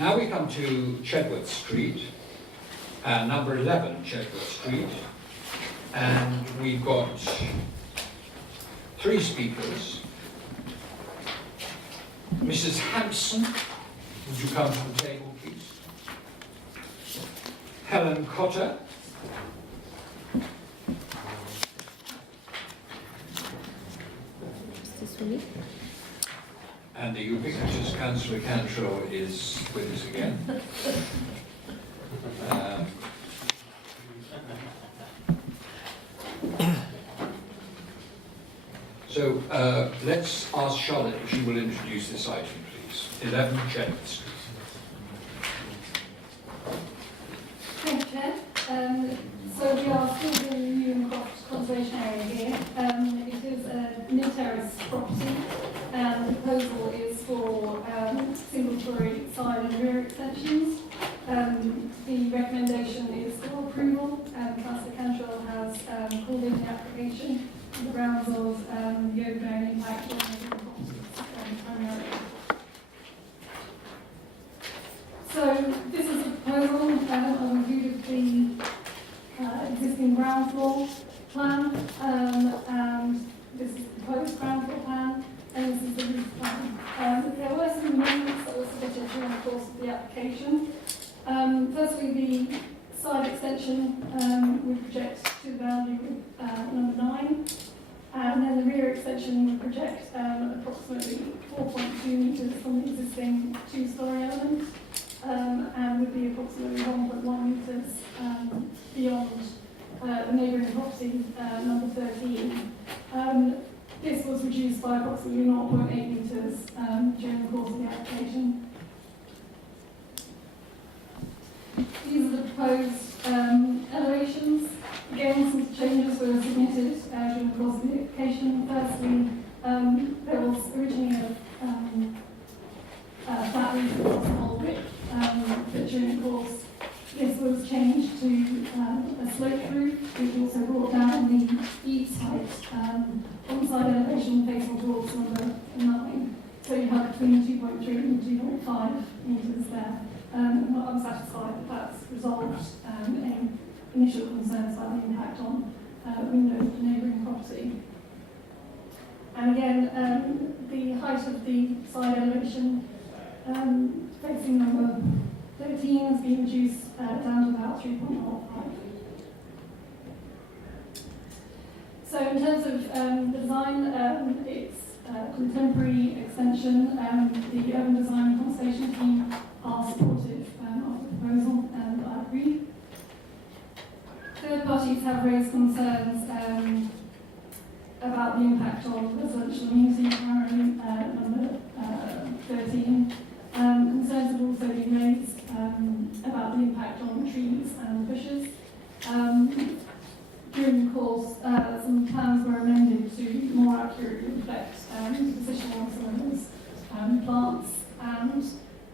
Now we come to Chedworth Street, number 11 Chedworth Street, and we've got 3 speakers. Mrs. Hampson, would you come to the table, please? Helen Cotter. And the ubiquitous Councillor Cantrell is with us again. So let's ask Charlotte if she will introduce this item, please. 11 Chedworth Street. Thank you, Chair. So we are still doing Newnham conservation area here. It is a mid-terrace property, and the proposal is for single-storey side and rear extensions. The recommendation is for approval. Councillor Cantrell has called in the application on the grounds of the overbearing impact on the properties primarily. So this is a proposal. I've included the existing ground floor plan, and this is the proposed ground floor plan, and this is the roof plan. There were some amendments that were submitted during the course of the application. Firstly, the side extension would project to the boundary with number 9, and then the rear extension would project approximately 4.2 metres from the existing 2-storey element. And would be approximately 1.1 metres beyond the neighbouring property, number 13. This was reduced by approximately 0.8 metres during the course of the application. These are the proposed elevations. Again, some changes were submitted during the course of the application. Firstly, there was originally a flat roof across the whole width. But during the course, this was changed to a sloped roof, which also brought down the east height on side elevation facing towards number 9. So you have between 2.3 and 2.5 metres there. I'm satisfied that that's resolved any initial concerns about the impact on windows of the neighbouring property. And again, the height of the side elevation facing number 13 has been reduced down to about 3.05. So in terms of the design, it's a contemporary extension. The urban design and conservation team are supportive of the proposal, and I agree. Third parties have raised concerns about the impact on residential amenities, primarily number 13. Concerns have also been raised about the impact on trees and bushes. During the course, some plans were amended to more accurately reflect the position of some of those plants, and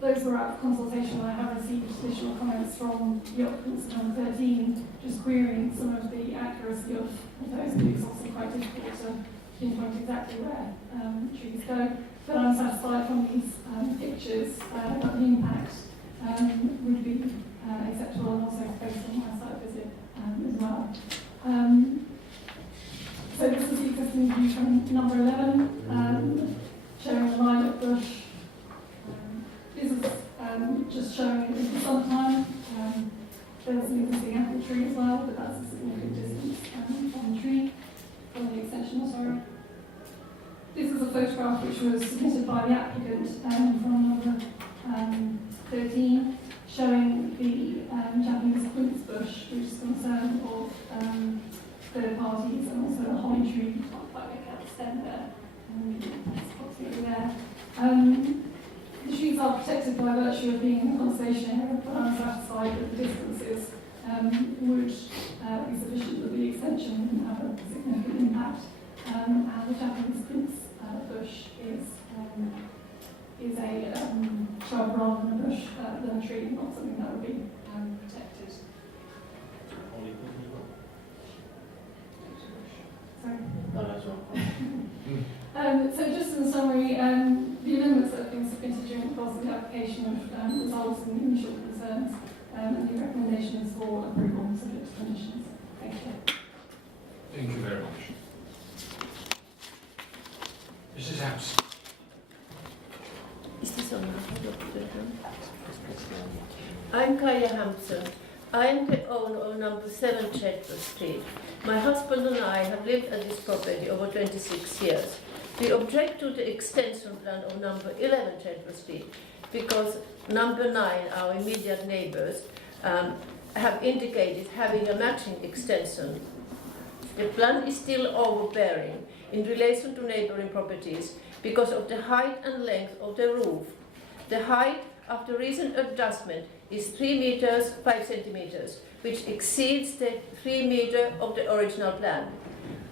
those were out of consultation. I have received additional comments from the occupants of number 13, just querying some of the accuracy of those, but it's also quite difficult to pinpoint exactly where trees go. But I'm satisfied from these pictures that the impact would be acceptable, and also based on my site visit as well. So this is the existing view from number 11, showing the lilac bush. This is just showing it in the summertime. There's an existing apple tree as well, but that's a significant distance from the tree, from the extension, sorry. This is a photograph which was submitted by the applicant from number 13, showing the Japanese quince bush, which is concern of third parties, and also a holly tree. You can't quite make out the stem there. It's approximately there. The trees are protected by virtue of being in a conservation area, but I'm satisfied that the distances would be sufficient that the extension wouldn't have a significant impact. And the Japanese quince bush is a shrub rather than a bush, than a tree, not something that would be protected. Sorry? No, that's right. So just in summary, the amendments that have been submitted during because the application resolves in initial concerns and the recommendation is for approval subject to conditions. Thank you. Thank you very much. Mrs. Hampson. Is this on? I'm Kaya Hampson. I am the owner of number 7 Chetwood Street. My husband and I have lived at this property over 26 years. We object to the extension plan of number 11 Chetwood Street because number 9, our immediate neighbours, have indicated having a matching extension. The plan is still overbearing in relation to neighbouring properties because of the height and length of the roof. The height after recent adjustment is 3 meters 5 centimeters, which exceeds the 3 meter of the original plan.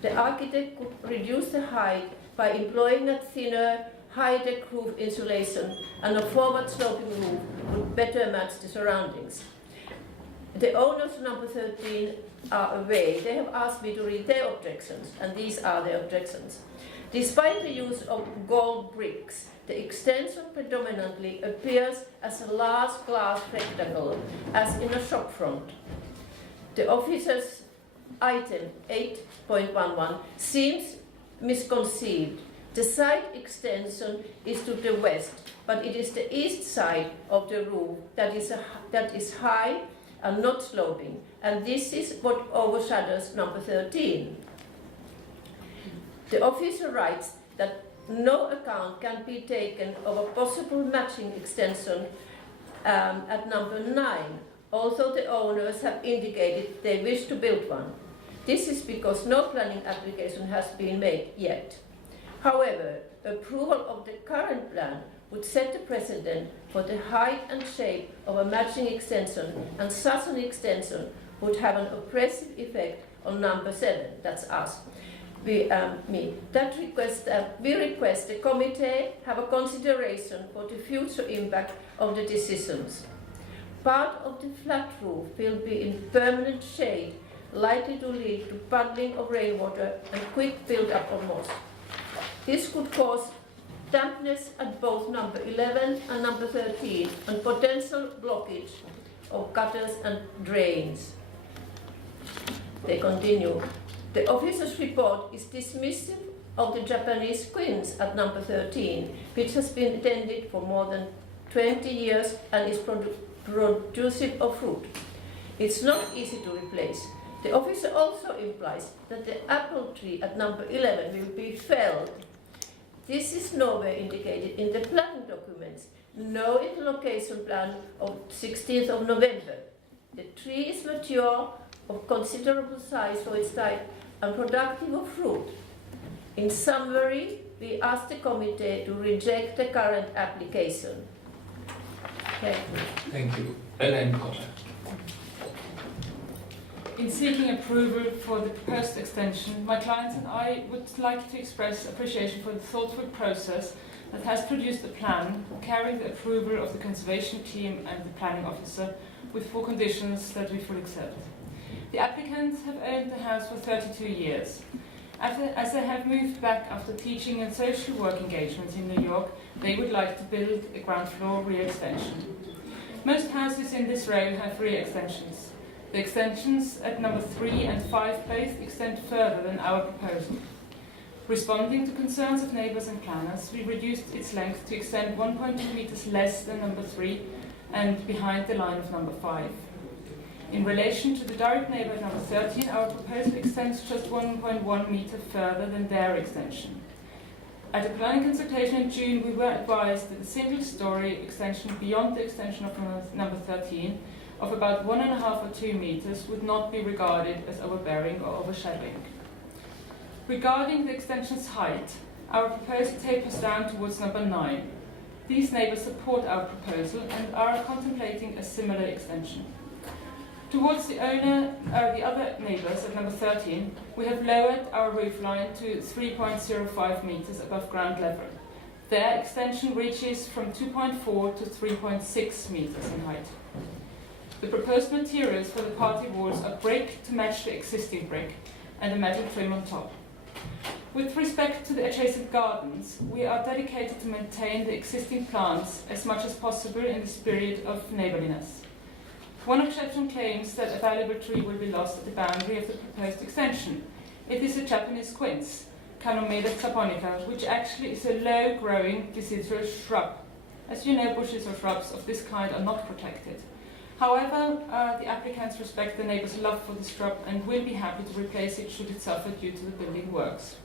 The architect could reduce the height by employing a thinner, high-deck roof insulation and a forward-sloping roof would better match the surroundings. The owners of number 13 are away. They have asked me to read their objections, and these are their objections. Despite the use of gold bricks, the extension predominantly appears as a large glass rectangle, as in a shop front. The officer's item 8.11 seems misconceived. The side extension is to the west, but it is the east side of the roof that is high and not sloping, and this is what overshadows number 13. The officer writes that no account can be taken of a possible matching extension at number 9, although the owners have indicated they wish to build one. This is because no planning application has been made yet. However, approval of the current plan would set the precedent for the height and shape of a matching extension, and such an extension would have an oppressive effect on number 7, that's us. We request the committee have a consideration for the future impact of the decisions. Part of the flat roof will be in permanent shade, likely to lead to puddling of rainwater and quick build-up of moss. This could cause dampness at both number 11 and number 13 and potential blockage of gutters and drains. They continue. The officer's report is dismissive of the Japanese quince at number 13, which has been tended for more than 20 years and is producive of fruit. It's not easy to replace. The officer also implies that the apple tree at number 11 will be felled. This is nowhere indicated in the planning documents, nor in the location plan of 16th of November. The tree is mature, of considerable size for its type, and productive of fruit. In summary, we ask the committee to reject the current application. Thank you. Thank you. Elaine Cotter. In seeking approval for the proposed extension, my clients and I would like to express appreciation for the thoughtful process that has produced a plan carrying the approval of the conservation team and the planning officer with 4 conditions that we fully accept. The applicants have owned the house for 32 years. As they have moved back after teaching and social work engagements in New York, they would like to build a ground floor rear extension. Most houses in this row have rear extensions. The extensions at number 3 and 5 both extend further than our proposal. Responding to concerns of neighbours and planners, we reduced its length to extend 1.2 metres less than number 3 and behind the line of number 5. In relation to the direct neighbour at number 13, our proposal extends just 1.1 metre further than their extension. At a planning consultation in June, we were advised that a single-storey extension beyond the extension of number 13 of about 1.5 or 2 metres would not be regarded as overbearing or overshadowing. Regarding the extension's height, our proposal tapers down towards number 9. These neighbours support our proposal and are contemplating a similar extension. Towards the other neighbours at number 13, we have lowered our roof line to 3.05 metres above ground level. Their extension reaches from 2.4 to 3.6 metres in height. The proposed materials for the party walls are brick to match the existing brick and a metal trim on top. With respect to the adjacent gardens, we are dedicated to maintain the existing plants as much as possible in the spirit of neighbourliness. One exception claims that a valuable tree will be lost at the boundary of the proposed extension. It is a Japanese quince, Canomeda japonica, which actually is a low-growing deciduous shrub. As you know, bushes or shrubs of this kind are not protected. However, the applicants respect the neighbours' love for the shrub and will be happy to replace it should it suffer due to the building works.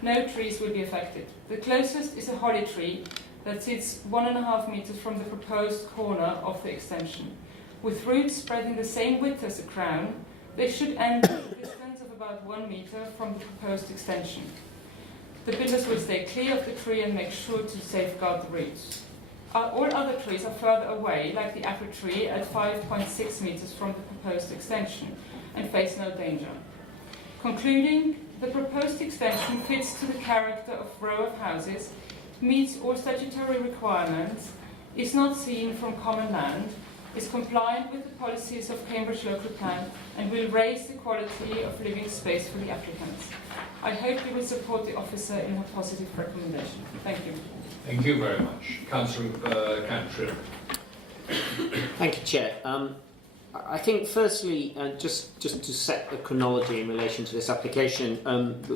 No trees will be affected. The closest is a holly tree that sits 1.5 meters from the proposed corner of the extension. With roots spreading the same width as the crown, they should end at a distance of about 1 meter from the proposed extension. The builders will stay clear of the tree and make sure to safeguard the roots. All other trees are further away, like the apple tree at 5.6 meters from the proposed extension, and face no danger. Concluding, the proposed extension fits to the character of row of houses, meets all statutory requirements, is not seen from common land, is compliant with the policies of Cambridge Local Plan, and will raise the quality of living space for the applicants. I hope you will support the officer in her positive recommendation. Thank you. Thank you very much. Councillor Cantrip. Thank you, Chair. I think firstly, just to set the chronology in relation to this application,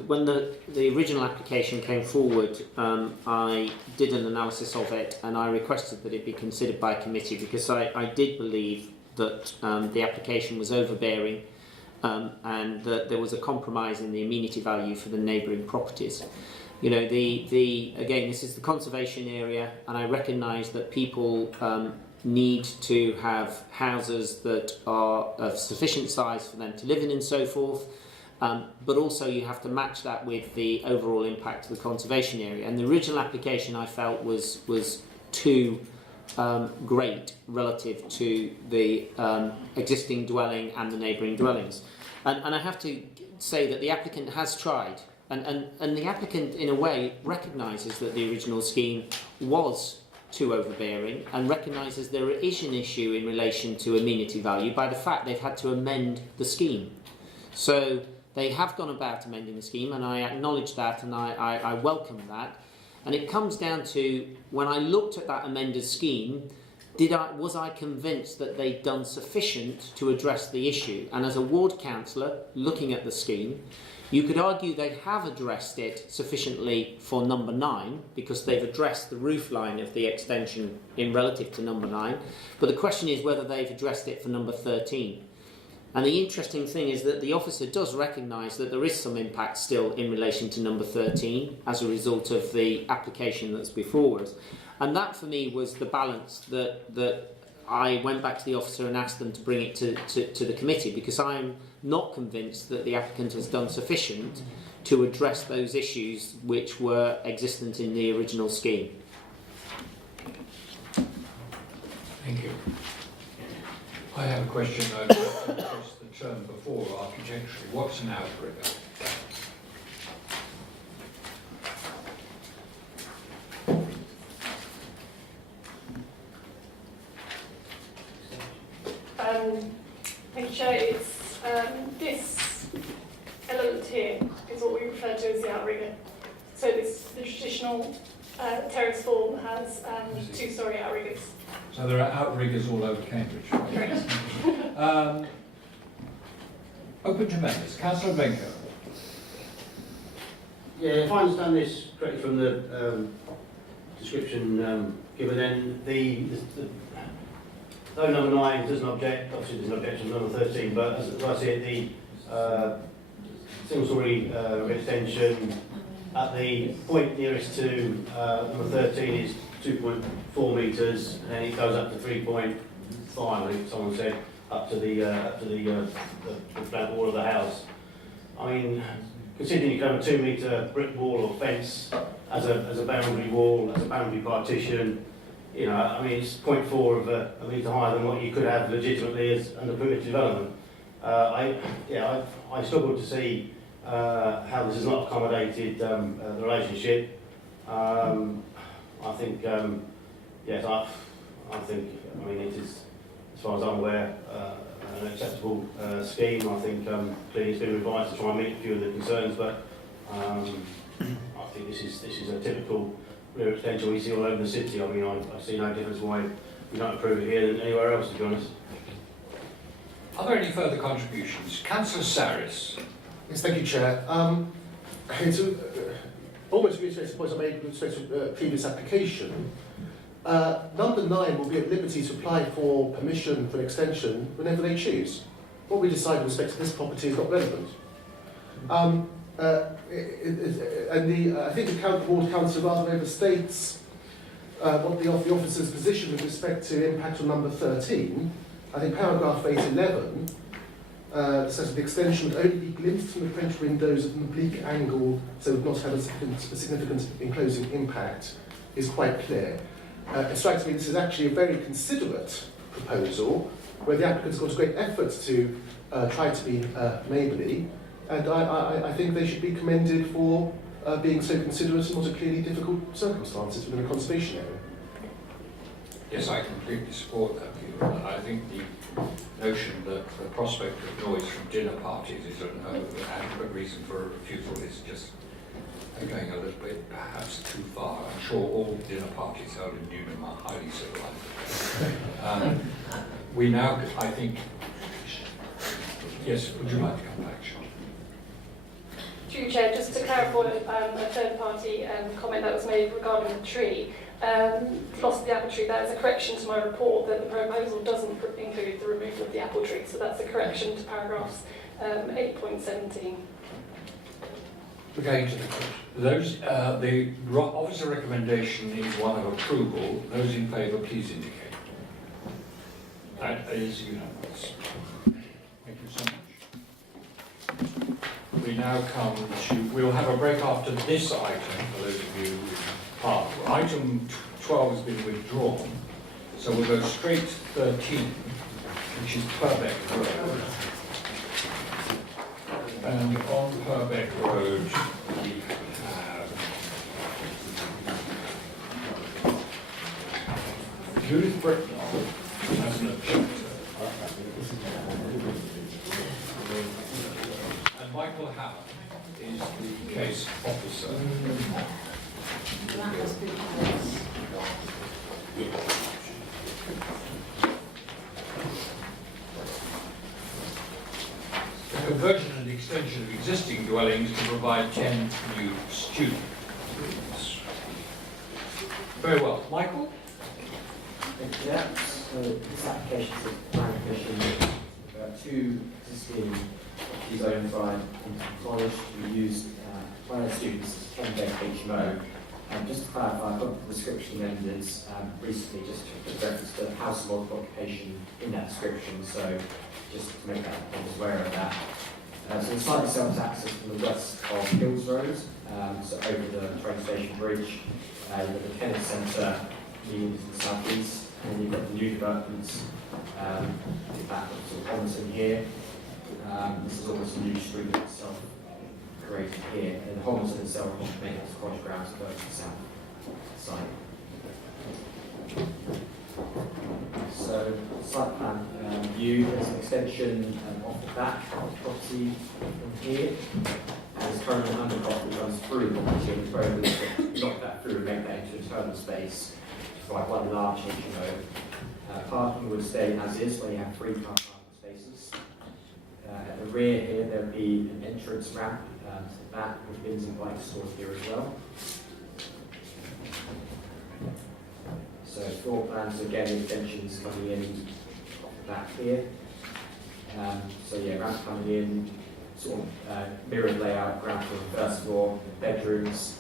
when the original application came forward, I did an analysis of it and I requested that it be considered by committee because I did believe that the application was overbearing and that there was a compromise in the amenity value for the neighbouring properties. You know, again, this is the conservation area, and I recognise that people need to have houses that are of sufficient size for them to live in and so forth, but also you have to match that with the overall impact of the conservation area. And the original application I felt was too great relative to the existing dwelling and the neighbouring dwellings. And I have to say that the applicant has tried. And the applicant, in a way, recognises that the original scheme was too overbearing and recognises there is an issue in relation to amenity value by the fact they've had to amend the scheme. So they have gone about amending the scheme, and I acknowledge that and I welcome that. And it comes down to, when I looked at that amended scheme, was I convinced that they'd done sufficient to address the issue? And as a ward councillor, looking at the scheme, you could argue they have addressed it sufficiently for number 9 because they've addressed the roof line of the extension in relative to number 9. But the question is whether they've addressed it for number 13. And the interesting thing is that the officer does recognise that there is some impact still in relation to number 13 as a result of the application that's before us. And that for me was the balance that I went back to the officer and asked them to bring it to the committee, because I'm not convinced that the applicant has done sufficient to address those issues which were existent in the original scheme. Thank you. I have a question I'd like to address the term before, architecturally. What's an outrigger? Thank you, Chair. It's this element here is what we refer to as the outrigger. So the traditional terrace form has 2-storey outriggers. So there are outriggers all over Cambridge. Correct. Open to members. Councillor Blenko. Yeah, if I understand this correctly from the description given, then the though number 9 doesn't object, obviously there's an objection to number 13, but as I see it, the single-storey extension at the point nearest to number 13 is 2.4 metres, and then it goes up to 3.5, I think someone said, up to the flat wall of the house. I mean, considering you can have a 2-metre brick wall or fence as a boundary wall, as a boundary partition, you know, I mean, it's 0.4 of a metre higher than what you could have legitimately as under permitted development. I struggle to see how this has not accommodated the relationship. I think, yes, I think, I mean, it is, as far as I'm aware, an acceptable scheme. I think clearly it's been revised to try and meet a few of the concerns, but I think this is a typical rear extension we see all over the city. I mean, I see no difference why we don't approve it here than anywhere else, to be honest. Are there any further contributions? Councillor Saris. Yes, thank you, Chair. It's almost reiterates the points I made with respect to the previous application. Number 9 will be at liberty to apply for permission for an extension whenever they choose. What we decide with respect to this property is not relevant. I think the Ward Council rather overstates what the officer's position with respect to impact on number 13. I think paragraph 811 says that the extension would only be glimpsed from the French windows at an oblique angle, so would not have a significant enclosing impact, is quite clear. It strikes me this is actually a very considerate proposal, where the applicant's got a great effort to try to be neighbourly, and I think they should be commended for being so considerate in what are clearly difficult circumstances within a conservation area. Yes, I completely support that view. I think the notion that the prospect of noise from dinner parties is an adequate reason for a refusal is just going a little bit perhaps too far. I'm sure all dinner parties held in Newnham are highly civilised. We now, I think, yes, would you like to come back, Sean? Through Chair, just to clarify a third party comment that was made regarding the tree. Loss of the apple tree, that is a correction to my report that the proposal doesn't include the removal of the apple tree, so that's a correction to paragraphs 8.17. We're going to those. The officer recommendation is one of approval. Those in favour, please indicate. That is unanimous. Thank you so much. We now come to. We'll have a break after this item for those of you. Item 12 has been withdrawn, so we'll go straight to 13, which is Purbeck Road. And on Purbeck Road, we have Judith Britnell as an objector, and Michael Hammer is the case officer. The conversion and extension of existing dwellings to provide 10 new students. Very well. Michael? Yeah, so this application is a planning commission. Two existing properties owned by College. We used 12 students as 10-bed HMO. Just to clarify, I've got the description amended recently, just to reference to house of occupation in that description, so just to make that aware of that. So the site itself is accessed from the west of Hills Road, so over the train station bridge. You've got the tennis centre leading to the south-east, and then you've got the new developments back up to Homerton here. This is almost a new street itself created here, and the Homerton itself will make it to college grounds to go to the south side. So, site plan view, there's an extension off the back of the property from here, and there's currently an undercroft that runs through the property, and it's very good to knock that through and make that into internal space to provide one large HMO. Parking would stay as is, where you have 3 car parking spaces. At the rear here, there would be an entrance ramp to the back with bins and bikes stored here as well. So floor plans, again, extensions coming in off the back here. So yeah, ramp coming in, sort of mirrored layout, ground floor, first floor, bedrooms,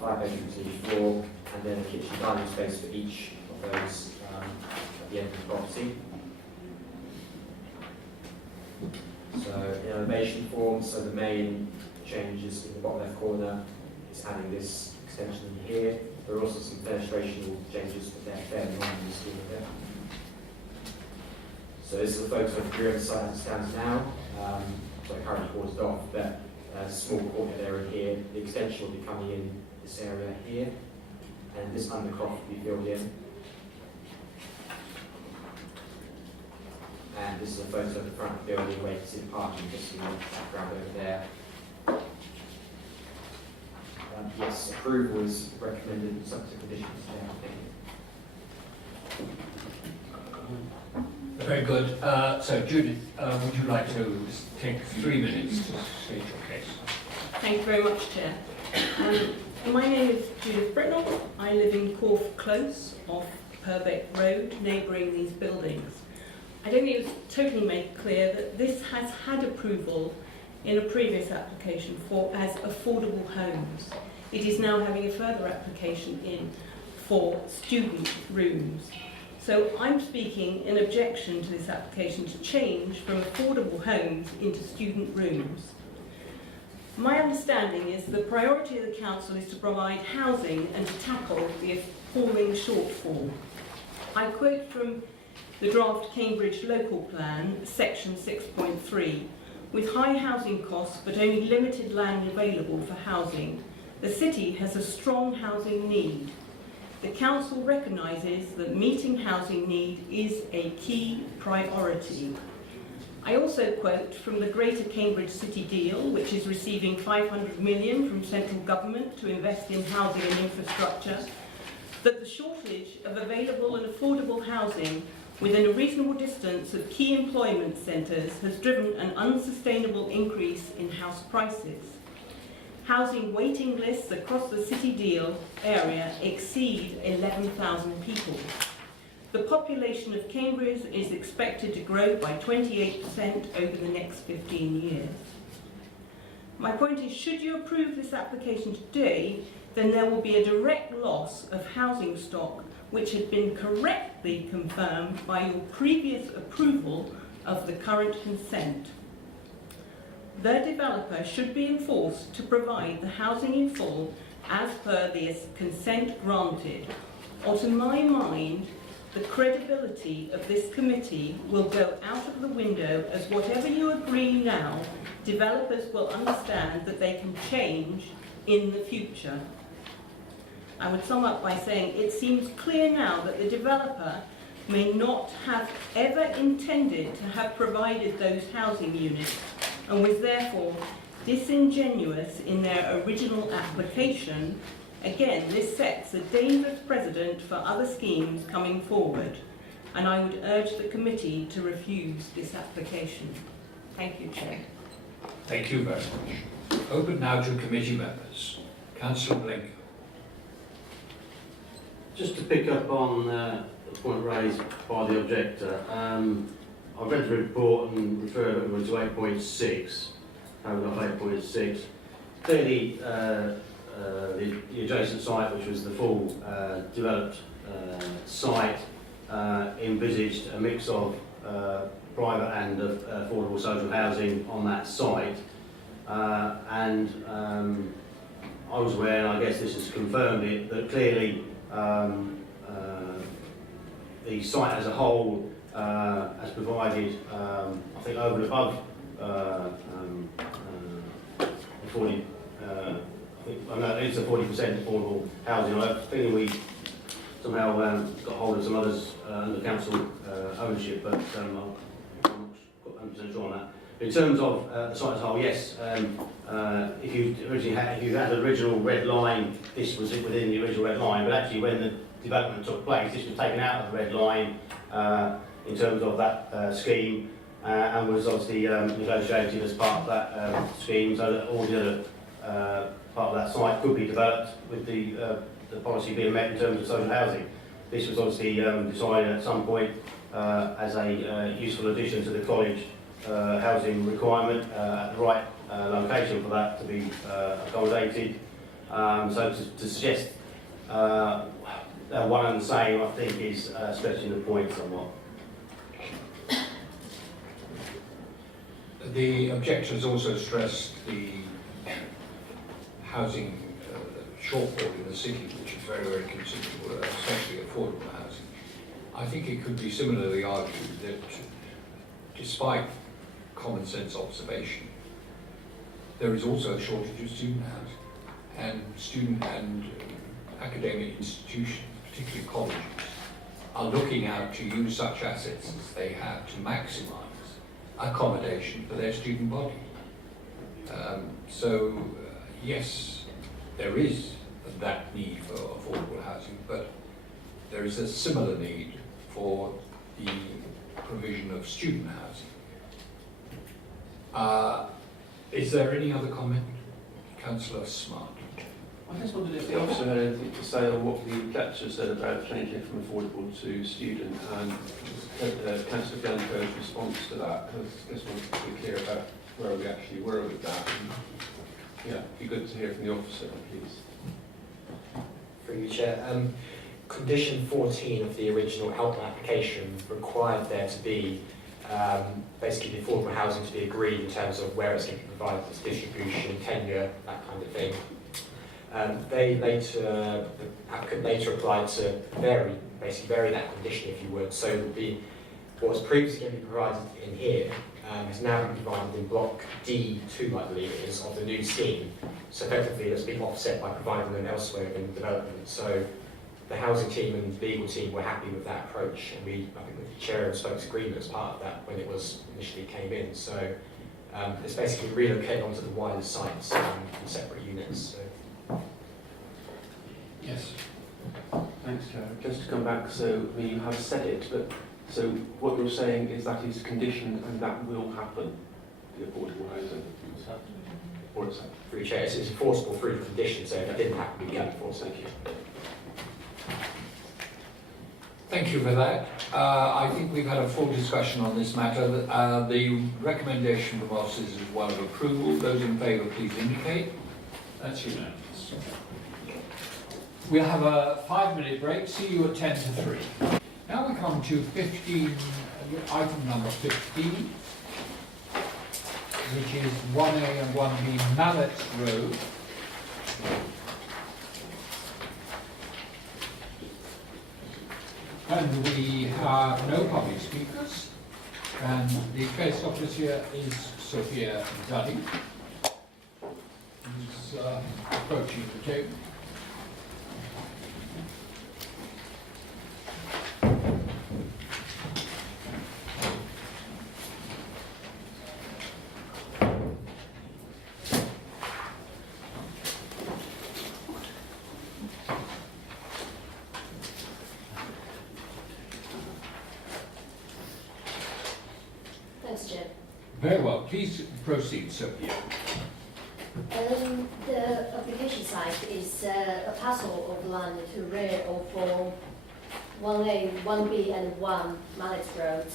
5 bedrooms each floor, and then a kitchen dining space for each of those at the end of the property. So in elevation form, so the main changes in the bottom left corner is adding this extension in here. There are also some fenestrational changes, but they're fairly minor in the scheme of it. So this is a photo of the rear of the site as it stands now. So currently boarded off, but a small courtyard area here. The extension will be coming in this area here, and this undercroft will be filled in. And this is a photo of the front building where you can see the parking just in the background over there. yes, approval is recommended with subject conditions. Very good. So Judith, would you like to take 3 minutes to state your case? Thank you very much, Chair. My name is Judith Britnell. I live in Corfe Close off Purbeck Road, neighbouring these buildings. I don't think it was totally made clear that this has had approval in a previous application for as affordable homes. It is now having a further application in for student rooms. So I'm speaking in objection to this application to change from affordable homes into student rooms. My understanding is the priority of the council is to provide housing and to tackle the appalling shortfall. I quote from the draft Cambridge Local Plan, section 6.3, with high housing costs but only limited land available for housing, the city has a strong housing need. The council recognises that meeting housing need is a key priority. I also quote from the Greater Cambridge City Deal, which is receiving 500 million from central government to invest in housing and infrastructure, that the shortage of available and affordable housing within a reasonable distance of key employment centres has driven an unsustainable increase in house prices. Housing waiting lists across the City Deal area exceed 11,000 people. The population of Cambridge is expected to grow by 28% over the next 15 years. My point is, should you approve this application today, then there will be a direct loss of housing stock which had been correctly confirmed by your previous approval of the current consent. The developer should be enforced to provide the housing in full as per the consent granted, or to my mind, the credibility of this committee will go out of the window, as whatever you agree now, developers will understand that they can change in the future. I would sum up by saying it seems clear now that the developer may not have ever intended to have provided those housing units and was therefore disingenuous in their original application. Again, this sets a dangerous precedent for other schemes coming forward, and I would urge the committee to refuse this application. Thank you, Chair. Thank you very much. Open now to committee members. Councillor Blinker. Just to pick up on the point raised by the objector, I've read the report and refer everyone to 8.6, paragraph 8.6. Clearly, the adjacent site, which was the full developed site, envisaged a mix of private and affordable social housing on that site. And I was aware, and I guess this has confirmed it, that clearly the site as a whole has provided, I think, over and above 40. I know it's a 40% affordable housing. I think we somehow got hold of some others under council ownership, but I'm not 100% sure on that. But in terms of the site as a whole, yes. If you had the original red line, this was within the original red line. But actually, when the development took place, this was taken out of the red line in terms of that scheme, and was obviously negotiated as part of that scheme, so that all the other part of that site could be developed with the policy being met in terms of social housing. This was obviously decided at some point as a useful addition to the college housing requirement at the right location for that to be accommodated. So to suggest one and the same, I think, is stretching the point somewhat. The objector has also stressed the housing shortfall in the city, which is very, very considerable, especially affordable housing. I think it could be similarly argued that despite common sense observation, there is also a shortage of student housing, and student and academic institutions, particularly colleges, are looking out to use such assets as they have to maximise accommodation for their student body. Yes, there is that need for affordable housing, but there is a similar need for the provision of student housing. Is there any other comment? Councillor Smart. I just wondered if the officer had anything to say on what the lecturer said about changing it from affordable to student, and Councillor Glencoe's response to that, because I just wanted to be clear about where we actually were with that. And, yeah, it'd be good to hear from the officer, please. Through you, Chair. Condition 14 of the original outline application required there to be basically the affordable housing to be agreed in terms of where it's going to be provided, its distribution, tenure, that kind of thing. The applicant later applied to basically vary that condition, if you would. So what was previously going to be provided in here is now been provided in block D2, I believe it is, of the new scheme. So effectively it's been offset by providing them elsewhere in the development. So the housing team and legal team were happy with that approach, and I think the chair and spokes agreement as part of that when it was initially came in. So it's basically relocated onto the wider sites in separate units. So. Yes. Thanks, Chair. Just to come back, so I mean, you have said it, but so what you're saying is that is conditioned and that will happen, the affordable housing? Or is that? Through Chair, it's enforceable through the conditions, so if it didn't happen, we can enforce it. Thank you. Thank you for that. I think we've had a full discussion on this matter. The recommendation from officers is one of approval. Those in favour, please indicate. That's unanimous. We'll have a 5-minute break. See you at 10 to 3. Now we come to item number 15, which is 1A and 1B Mallet Road. And we have no public speakers, and the first officer here is Sophia Duddy, who's approaching the table. Very well. Please proceed, Sophia. The application site is a parcel of land to rear of 1A, 1B and 1 Mallet Road.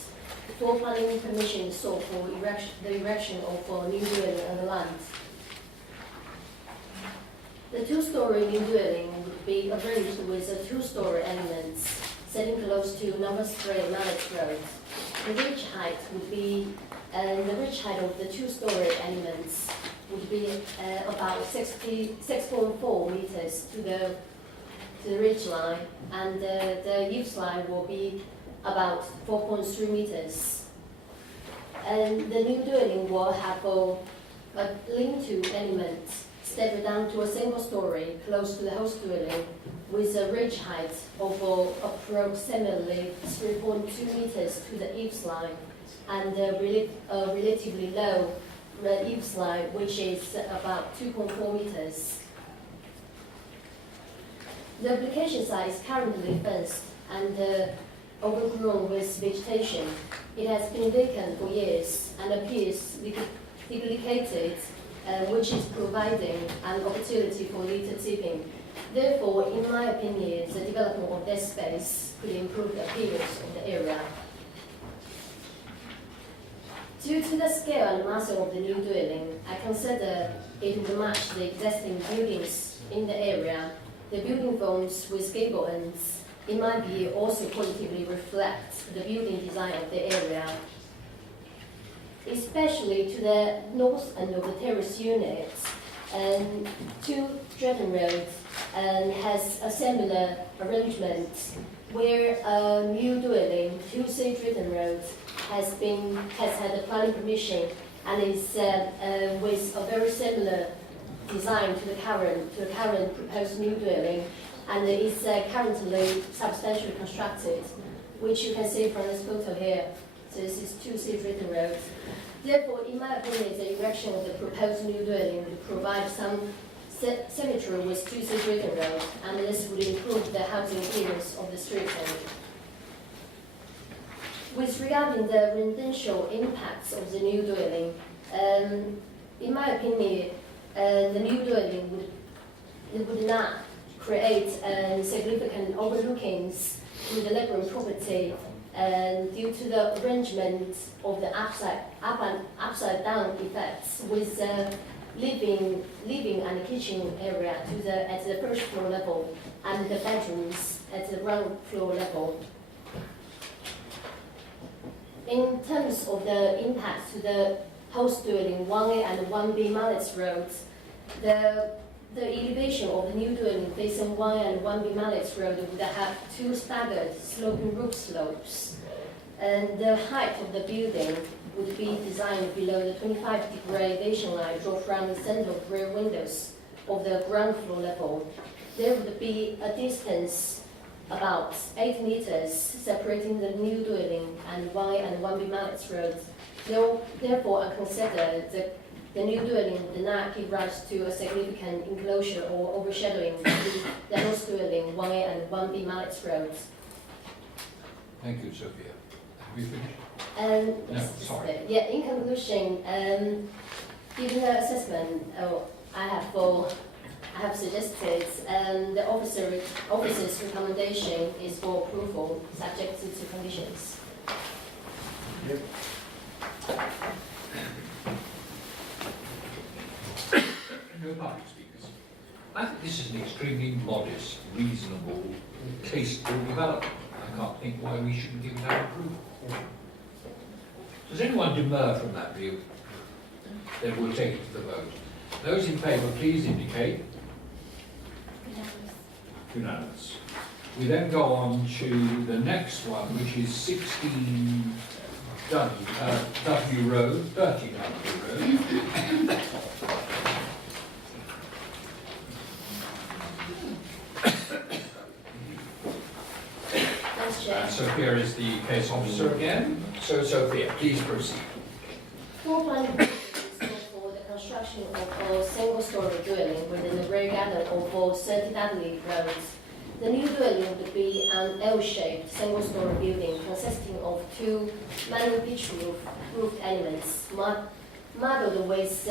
For planning permission sought for the erection of a new dwelling on the land. The 2-story new dwelling would be arranged with a 2-story elements sitting close to number 3 Mallet Road. The ridge height would be the ridge height of the 2-story elements would be about 6.4 meters to the ridge line, and the eaves line will be about 4.3 meters. And the new dwelling will have a lean-to element stepped down to a single story close to the house dwelling with a ridge height of approximately 3.2 meters to the eaves line, and a relatively low eaves line, which is about 2.4 meters. The application site is currently fenced and overgrown with vegetation. It has been vacant for years and appears delicate, which is providing an opportunity for litter tipping. Therefore, in my opinion, the development of this space could improve the appearance of the area. Due to the scale and mass of the new dwelling, I consider it will match the existing buildings in the area. The building forms with gable ends, in my view, also positively reflect the building design of the area. Especially to the north end of the terrace unit, and 2 Stratton Road has a similar arrangement where a new dwelling, 2C Stratton Road, has had a planning permission and is with a very similar design to the current proposed new dwelling, and it is currently substantially constructed, which you can see from this photo here. So this is 2C Stratton Road. Therefore, in my opinion, the erection of the proposed new dwelling would provide some cemetery with 2 Trumpington Road, and this would improve the housing appearance of the street. With regarding the residential impacts of the new dwelling, in my opinion, the new dwelling would not create significant overlookings to the neighboring property due to the arrangement of the upside down effects with living and kitchen area at the first floor level and the bedrooms at the ground floor level. In terms of the impact to the host dwelling 1A and 1B Mallet Roads, the elevation of the new dwelling facing 1A and 1B Mallet Road would have 2 staggered sloping roof slopes, and the height of the building would be designed below the 25-degree elevation line drawn from the center of rear windows of the ground floor level. There would be a distance about 8 meters separating the new dwelling and 1A and 1B Mallet Roads. Therefore, I consider the new dwelling did not give rise to a significant enclosure or overshadowing the host dwelling 1A and 1B Mallet Roads. Thank you, Sophia. Have you finished? No, sorry. Yeah, in conclusion, given the assessment I have suggested, the officer's recommendation is for approval, subject to 2 conditions. Yep. No public speakers. I think this is an extremely modest, reasonable, tasteful development. I can't think why we shouldn't give it our approval. Does anyone demur from that view? Then we'll take it to the vote. Those in favour, please indicate. Unanimous. We then go on to the next one, which is 16 W Road, 30 W Road. Sophia is the case officer again. So Sophia, please proceed. Floor plan for the construction of a single-story dwelling within the rear garden of 30 Dudley Road. The new dwelling would be an L-shaped single-story building consisting of 2 manual pitch roof elements, modeled with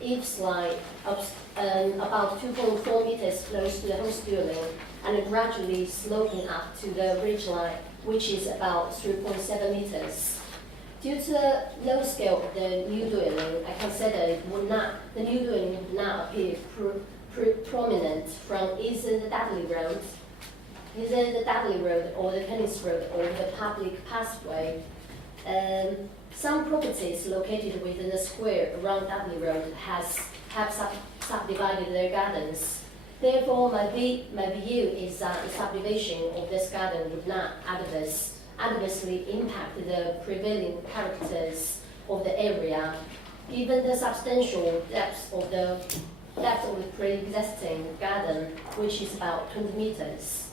eaves line about 2.4 meters close to the host dwelling and gradually sloping up to the ridge line, which is about 3.7 meters. Due to the low scale of the new dwelling, I consider the new dwelling would not appear prominent from either the Dudley Road or the Tennis Road or the public pathway. Some properties located within the square around Dudley Road have subdivided their gardens. Therefore, my view is that the subdivision of this garden would not adversely impact the prevailing characters of the area, given the substantial depth of the pre-existing garden, which is about 20 meters.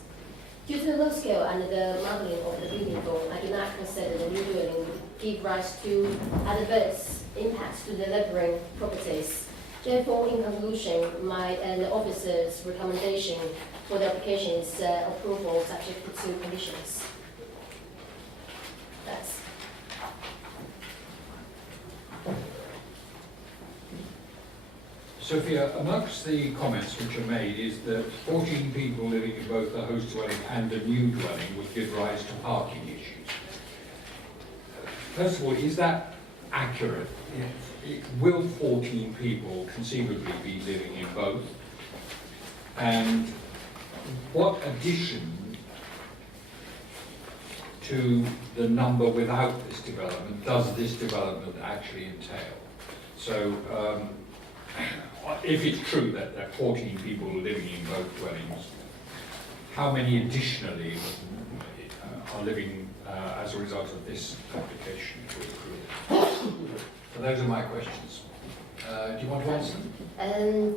Due to the low scale and the modeling of the building form, I do not consider the new dwelling would give rise to adverse impacts to the neighboring properties. Therefore, in conclusion, the officer's recommendation for the application is approval subject to 2 conditions. That's. Sophia, amongst the comments which are made is that 14 people living in both the host dwelling and the new dwelling would give rise to parking issues. First of all, is that accurate? Will 14 people conceivably be living in both? And what addition to the number without this development does this development actually entail? So, if it's true that there are 14 people living in both dwellings, how many additionally are living as a result of this application to approve? So those are my questions. Do you want to answer them?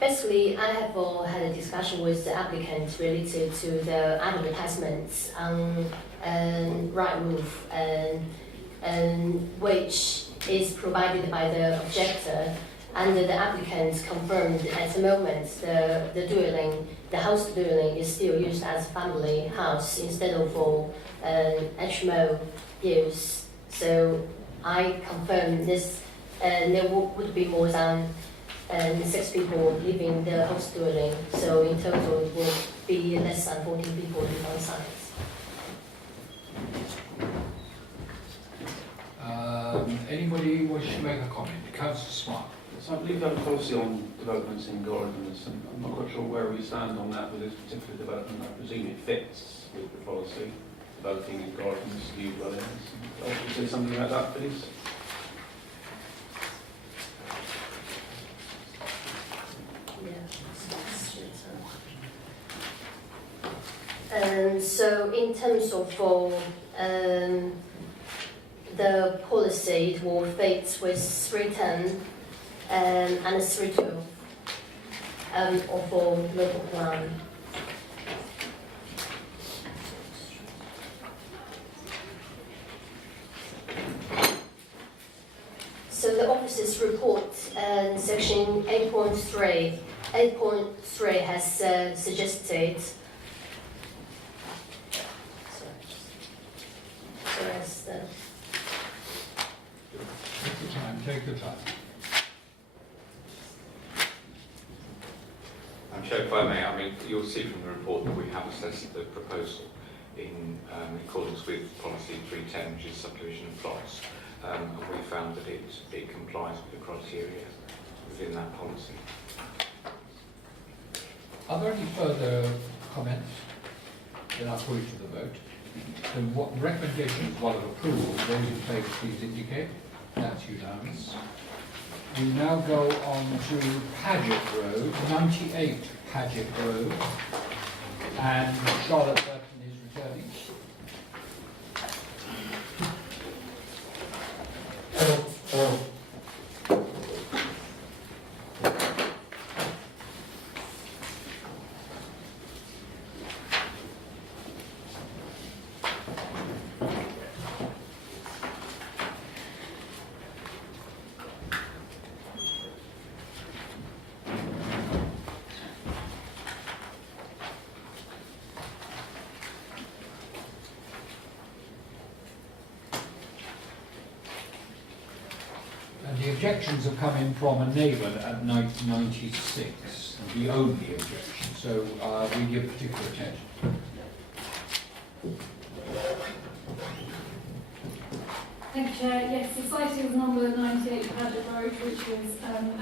Basically, I have had a discussion with the applicant related to the advertisements on Rightmove, which is provided by the objector. and the applicant confirmed at the moment the house dwelling is still used as a family house instead of for HMO use. So I confirm this, and there would be more than 6 people living in the house dwelling. So in total, it will be less than 14 people living on site. Anybody wish to make a comment? Councillor Smart. So I believe we have a policy on developments in gardens, and I'm not quite sure where we stand on that with this particular development. I presume it fits with the policy, developing in gardens, new dwellings. Could you say something about that, please? So in terms of the policy, it will fit with 310 and 312 of our local plan. So the officer's report, section 8.3. 8.3 has suggested. Take your time. I'm sure if I may, I mean, you'll see from the report that we have assessed the proposal in accordance with policy 310, which is subdivision of plots, and we found that it complies with the criteria within that policy. Are there any further comments? Then I'll put it to the vote. So what recommendation is one of approval? Those in favour, please indicate. That's unanimous. We now go on to Paget Road, 98 Paget Road, and Charlotte Burton is returning. The objections have come in from a neighbour at 96, the only objection, so we give particular attention. Thank you, Chair. Yes, the site is number 98 Paget Road, which is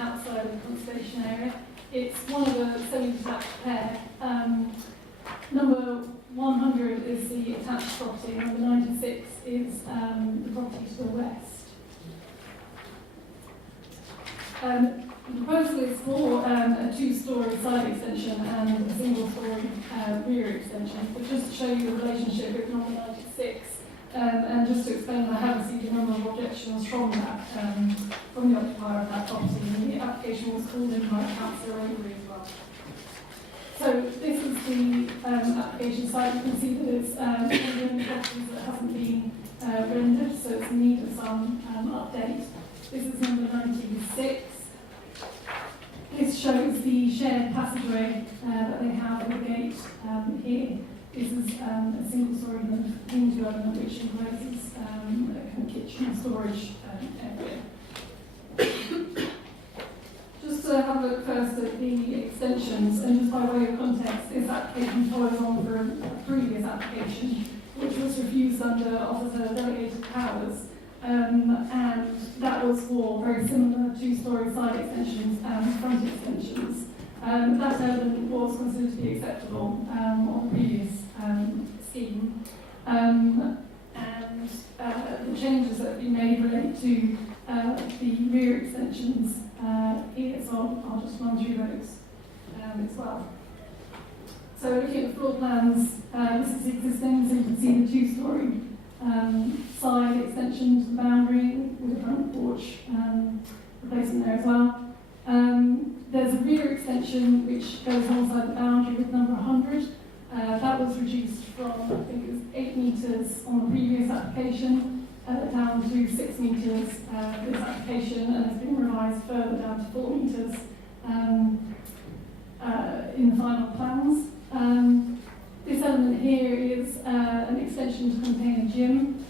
outside of the conservation area. It's one of a semi-detached pair. Number 100 is the attached property, number 96 is the property to the west. The proposal is for a two-storey side extension and a single-storey rear extension. But just to show you the relationship with number 96, and just to explain, I have received a number of objections from that, from the occupier of that property, and the application was called in by Councillor Avery as well. So this is the application site. You can see that it's one of the only properties that hasn't been rendered, so it's in need of some update. This is number 96. This shows the shared passageway that they have at the gate here. This is a single-storey into element which encloses a kind of kitchen and storage area. Just to have a look first at the extensions, and just by way of context, this application follows on from a previous application which was refused under officer delegated powers. And that was for very similar two-storey side extensions and front extensions. That element was considered to be acceptable on the previous scheme. And the changes that have been made relate to the rear extensions here, so I'll just run through those as well. So looking at the floor plans, this is existing, so you can see the two-storey side extension to the boundary with a front porch replacement there as well. There's a rear extension which goes alongside the boundary with number 100. That was reduced from, I think it was 8 metres on the previous application down to 6 metres this application, and has been revised further down to 4 metres in the final plans. This element here is an extension to contain a gym.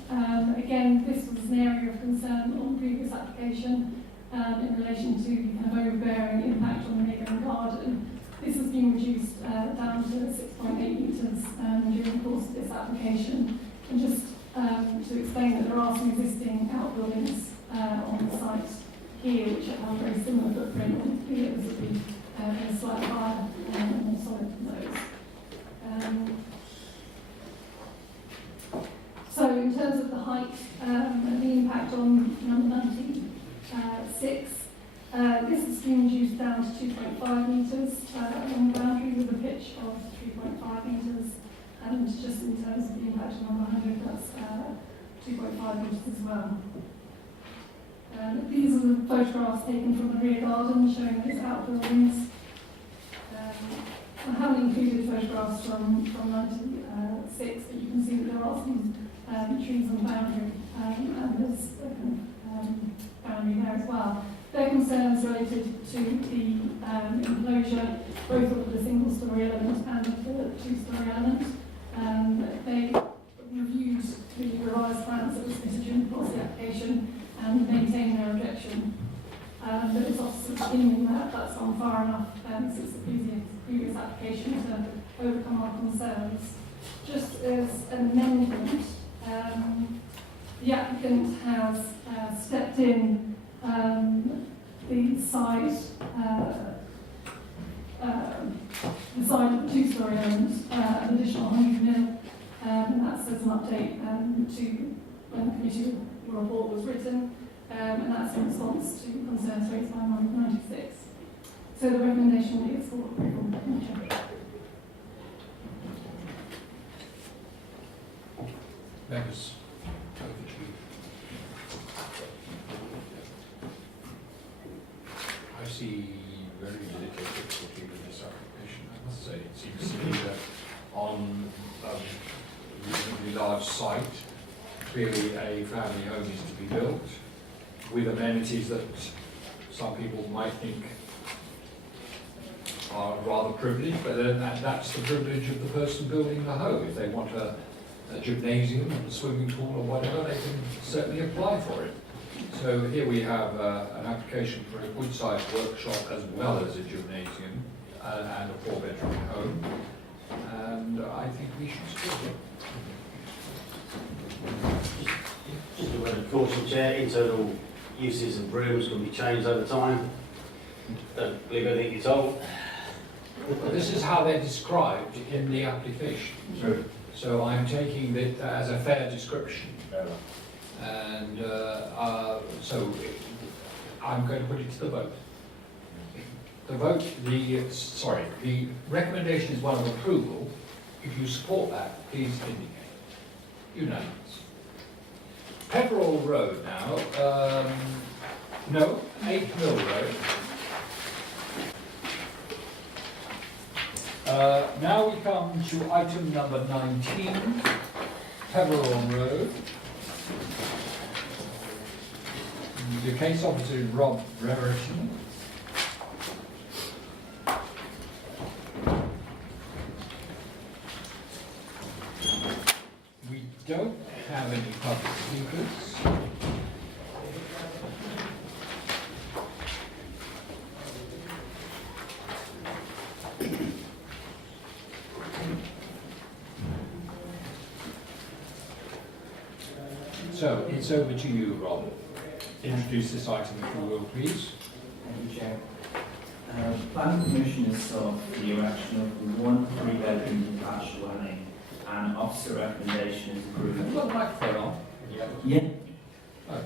Again, this was an area of concern on the previous application in relation to kind of overbearing impact on the neighbouring garden. This has been reduced down to 6.8 metres during the course of this application. And just to explain that there are some existing outbuildings on the site here which have a very similar footprint, and here it would be slightly higher and more solid than those. So in terms of the height and the impact on number 96, this has been reduced down to 2.5 metres along the boundary with a pitch of 3.5 metres, and just in terms of the impact on number 100, that's 2.5 metres as well. These are the photographs taken from the rear garden showing those outbuildings. I haven't included photographs from 96, but you can see that there are some trees on the boundary, and there's a boundary there as well. Their concerns related to the enclosure, both of the single-storey element and the two-storey element. They reviewed the revised plans that were submitted during the course of the application and maintained their objection. But it's also opinion that that's gone far enough since the previous application to overcome our concerns. Just as an amendment, the applicant has stepped in the side of the two-storey element, an additional 100 mil, and that's as an update to when the committee report was written, and that's in response to concerns raised by number 96. So the recommendation is for approval. Members, over to you. I see very little difficulty with this application, I must say. It seems to me that on a reasonably large site, clearly a family home is to be built with amenities that some people might think are rather privileged, but then that's the privilege of the person building the home. If they want a gymnasium and a swimming pool or whatever, they can certainly apply for it. So here we have an application for a good-sized workshop as well as a gymnasium and a 4-bedroom home, and I think we should support it. Just a word of caution, Chair, internal uses of rooms can be changed over time. Don't believe anything you're told. This is how they're described in the application. True. So I'm taking it as a fair description. And so I'm going to put it to the vote. The recommendation is one of approval. If you support that, please indicate. Unanimous. Pepperell Road now. No, 8 Mill Road. Now we come to item number 19, Pepperell Road. The case officer is Rob Brereton. We don't have any public speakers. So it's over to you, Rob. Introduce this item if you will, please. Thank you, Chair. Planning Commission has sought the erection of one 3-bedroom detached dwelling, and officer recommendation is approved. Have you got the microphone on? Yeah. Oh,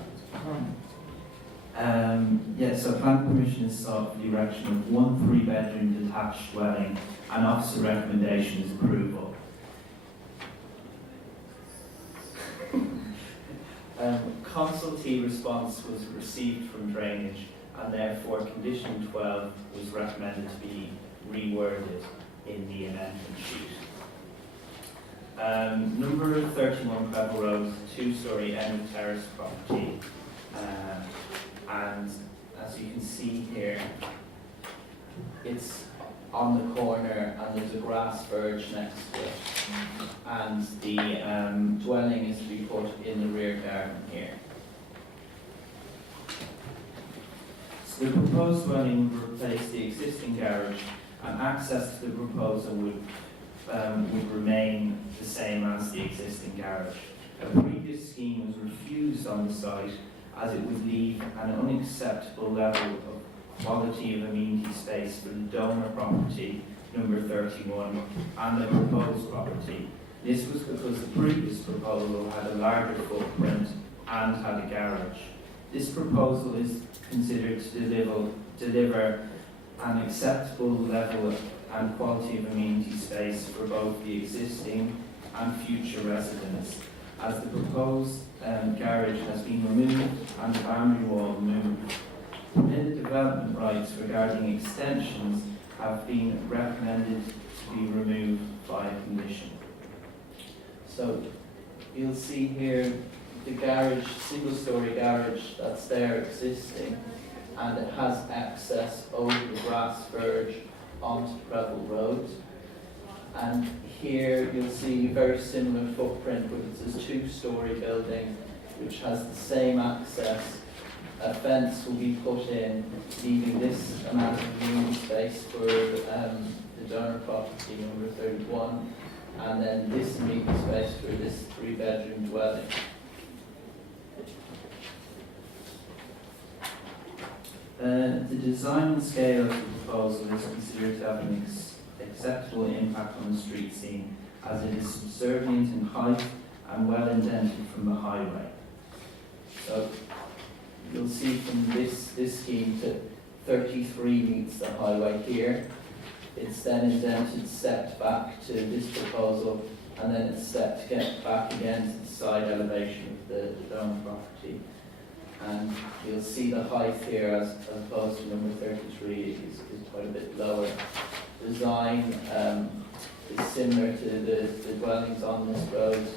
So Planning Commission has sought the erection of one 3-bedroom detached dwelling, and officer recommendation is approval. Consultee response was received from drainage, and therefore condition 12 was recommended to be reworded in the amendment sheet. Number 31 Lovell Road, two-storey end of terrace property, and as you can see here, it's on the corner and there's a grass verge next to it, and the dwelling is to be put in the rear garden here. So the proposed dwelling would replace the existing garage, and access to the proposal would remain the same as the existing garage. A previous scheme was refused on the site as it would leave an unacceptable level of quality of amenity space for the donor property, number 31, and the proposed property. This was because the previous proposal had a larger footprint and had a garage. This proposal is considered to deliver an acceptable level and quality of amenity space for both the existing and future residents, as the proposed garage has been removed and the boundary wall removed. Permitted development rights regarding extensions have been recommended to be removed by condition. So you'll see here the garage, single-storey garage that's there existing, and it has access over the grass verge onto Lovell Road. And here you'll see a very similar footprint, but it's a two-storey building which has the same access. A fence will be put in, leaving this amount of room space for the donor property number 31, and then this amenity space for this 3-bedroom dwelling. The design and scale of the proposal is considered to have an acceptable impact on the street scene, as it is subservient in height and well indented from the highway. So you'll see from this scheme that 33 meets the highway here. It's then indented, stepped back to this proposal, and then it's stepped back again to the side elevation of the dome property. And you'll see the height here as opposed to number 33 is quite a bit lower. Design is similar to the dwellings on this road,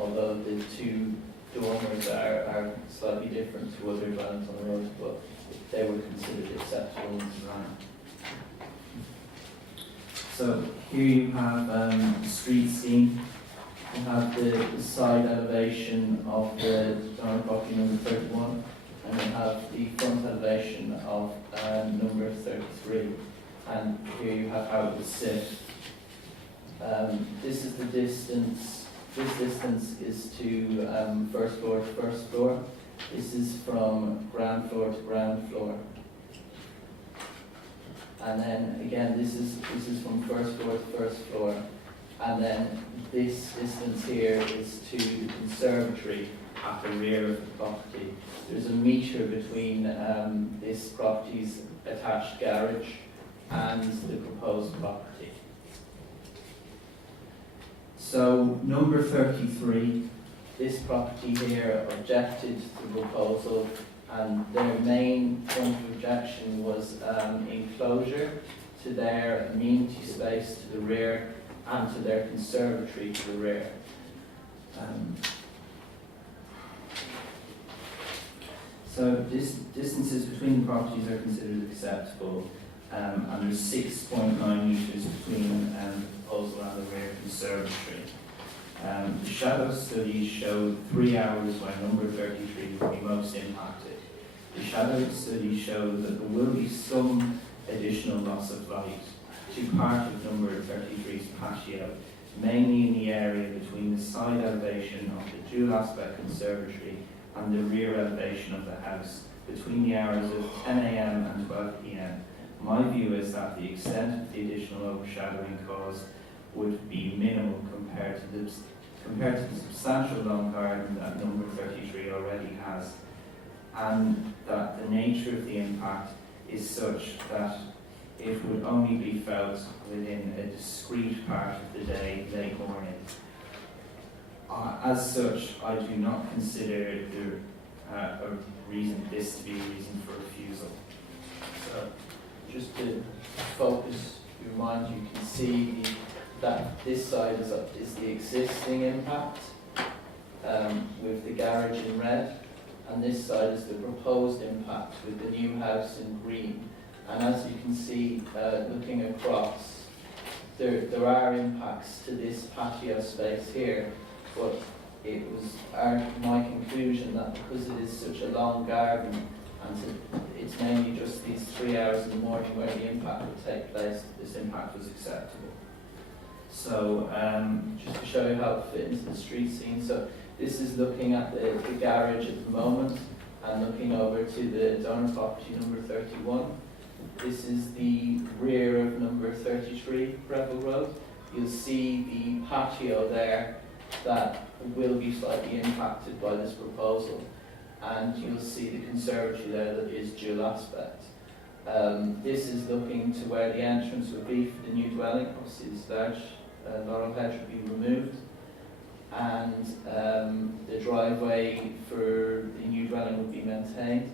although the two dormers are slightly different to other dwellings on the road, but they were considered acceptable in design. So here you have the street scene. You have the side elevation of the donor property number 31, and you have the front elevation of number 33. And here you have how it would sit. This is the distance. This distance is to first floor to first floor. This is from ground floor to ground floor. And then again, this is from first floor to first floor. And then this distance here is to the conservatory at the rear of the property. There's a metre between this property's attached garage and the proposed property. So number 33, this property here objected to the proposal, and their main point of objection was enclosure to their amenity space to the rear and to their conservatory to the rear. So distances between the properties are considered acceptable, and there's 6.9 metres between the proposal and the rear conservatory. The shadow studies showed 3 hours when number 33 will be most impacted. The shadow studies show that there will be some additional loss of light to part of number 33's patio, mainly in the area between the side elevation of the dual aspect conservatory and the rear elevation of the house between the hours of 10 AM and 12 PM. My view is that the extent of the additional overshadowing caused would be minimal compared to the substantial lawn garden that number 33 already has, and that the nature of the impact is such that it would only be felt within a discrete part of the day, late morning. As such, I do not consider this to be a reason for refusal. So, just to focus your mind, you can see the that this side is the existing impact, with the garage in red, and this side is the proposed impact with the new house in green. And as you can see, looking across, there are impacts to this patio space here, but it was my conclusion that because it is such a long garden, and it's mainly just these 3 hours in the morning where the impact would take place, this impact was acceptable. So just to show you how it fit into the street scene, so this is looking at the garage at the moment and looking over to the donor property number 31. This is the rear of number 33, Lovell Road. You'll see the patio there that will be slightly impacted by this proposal. And you'll see the conservatory there that is dual aspect. This is looking to where the entrance would be for the new dwelling. Obviously this large laurel hedge would be removed. And the driveway for the new dwelling would be maintained.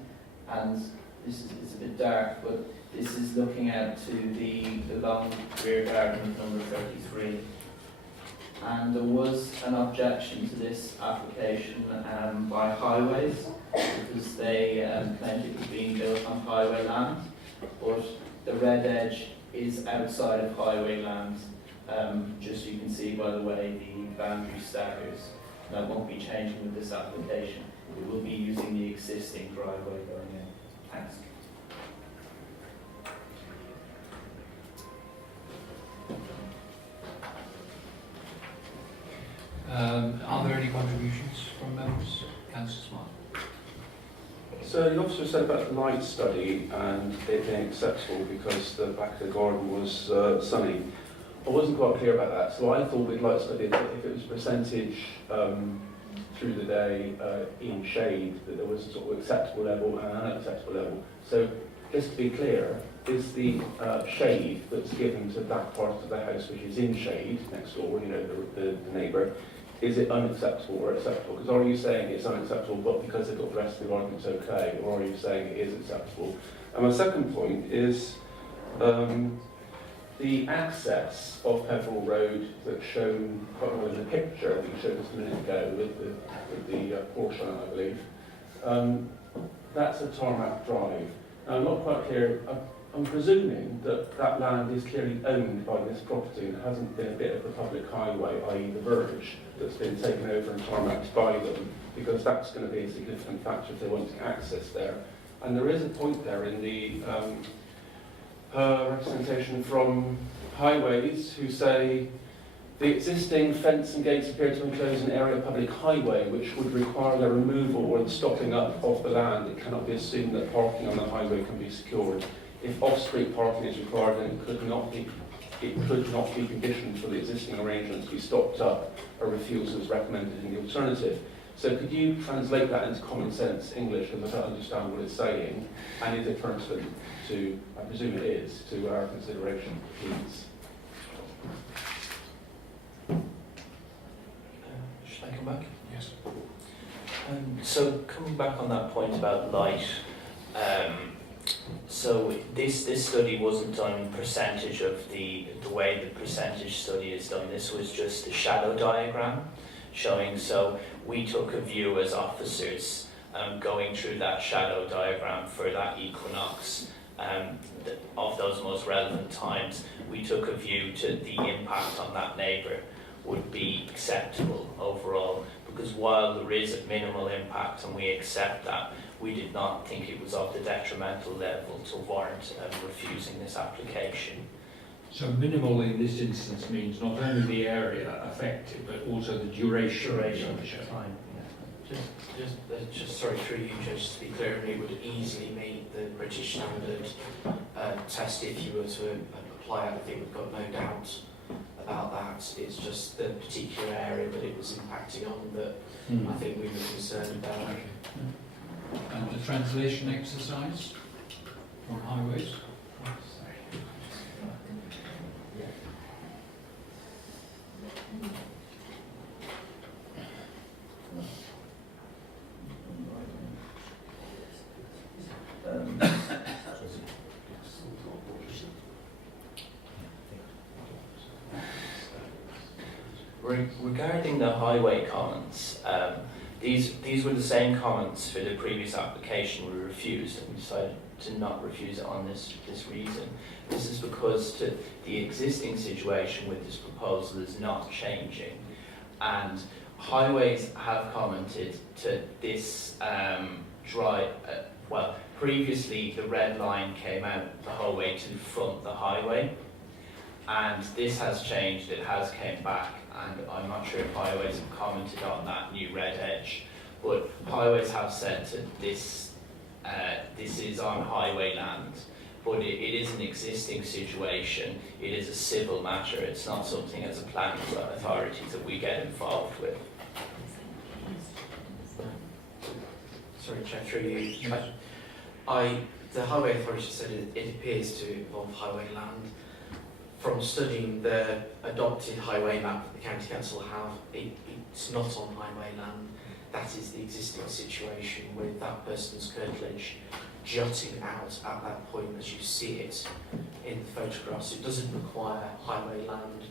And this is, it's a bit dark, but this is looking out to the long rear garden of number 33. And there was an objection to this application by Highways, because they claimed it was being built on highway land, but the red edge is outside of highway land, just so you can see by the way the boundary staggers. That won't be changing with this application. It will be using the existing driveway going in. Thanks. Are there any contributions from members? Councillor Smart. So the officer said about the light study and it being acceptable because the back of the garden was sunny. I wasn't quite clear about that, so I thought we'd light study that if it was percentage through the day in shade, that there was a sort of acceptable level and an unacceptable level. So just to be clear, is the shade that's given to that part of the house which is in shade next door, you know, the neighbour, is it unacceptable or acceptable? Because are you saying it's unacceptable but because they've got the rest of the argument's okay, or are you saying it is acceptable? And my second point is the access of Peveril Road that's shown quite well in the picture that you showed us a minute ago with the Porsche, I believe. That's a tarmac drive. Now, I'm not quite clear. I'm presuming that that land is clearly owned by this property and hasn't been a bit of the public highway, i.e. the verge, that's been taken over and tarmacked by them, because that's going to be a significant factor if they want to access there. And there is a point there in the representation from Highways who say the existing fence and gates appear to enclose an area of public highway which would require the removal or the stopping up of the land. It cannot be assumed that parking on the highway can be secured. If off-street parking is required, then it could not be conditioned for the existing arrangement to be stopped up. A refusal is recommended in the alternative. So could you translate that into common sense English, because I don't understand what it's saying, and is it pertinent to, I presume it is, to our consideration, please? Should I come back? Yes. So coming back on that point about light, so this study wasn't done percentage of the way the percentage study is done. This was just a shadow diagram showing. So we took a view as officers going through that shadow diagram for that equinox of those most relevant times. We took a view to the impact on that neighbour would be acceptable overall, because while there is a minimal impact and we accept that, we did not think it was of the detrimental level to warrant refusing this application. So minimal in this instance means not only the area affected, but also the duration of the show. Time, yeah. Just sorry, through you, Judge, to be clear, it would easily meet the British standard test if you were to apply it. I think we've got no doubt about that. It's just the particular area that it was impacting on that I think we were concerned about. Okay. And the translation exercise from Highways? regarding the highway comments, these were the same comments for the previous application we refused, and we decided to not refuse it on this reason. This is because the existing situation with this proposal is not changing, and highways have commented to this well, previously the red line came out the whole way to the front of the highway, and this has changed, it has came back, and I'm not sure if highways have commented on that new red edge, but highways have said that this is on highway land, but it is an existing situation, it is a civil matter, it's not something as a planning authority that we get involved with. Sorry, Chair, through you. The Highway Authority said it appears to involve highway land. From studying the adopted highway map that the County Council have, it's not on highway land. That is the existing situation with that person's curtilage jutting out at that point as you see it in the photographs. It doesn't require highway land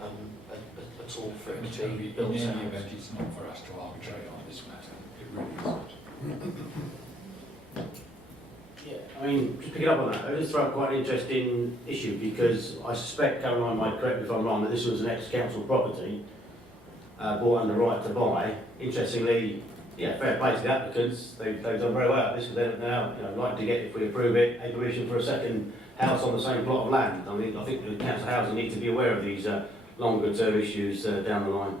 at all for it to be built in out. any event, it's not for us to arbitrate on this matter. It really isn't. Yeah, I mean, to pick it up on that, I just throw up quite an interesting issue because I suspect, Caroline might correct me if I'm wrong, that this was an ex-council property bought under right to buy. Interestingly, yeah, fair play to the applicants, they've done very well at this because they're now like to get, if we approve it, a permission for a second house on the same plot of land. I mean, I think the council housing need to be aware of these longer term issues down the line.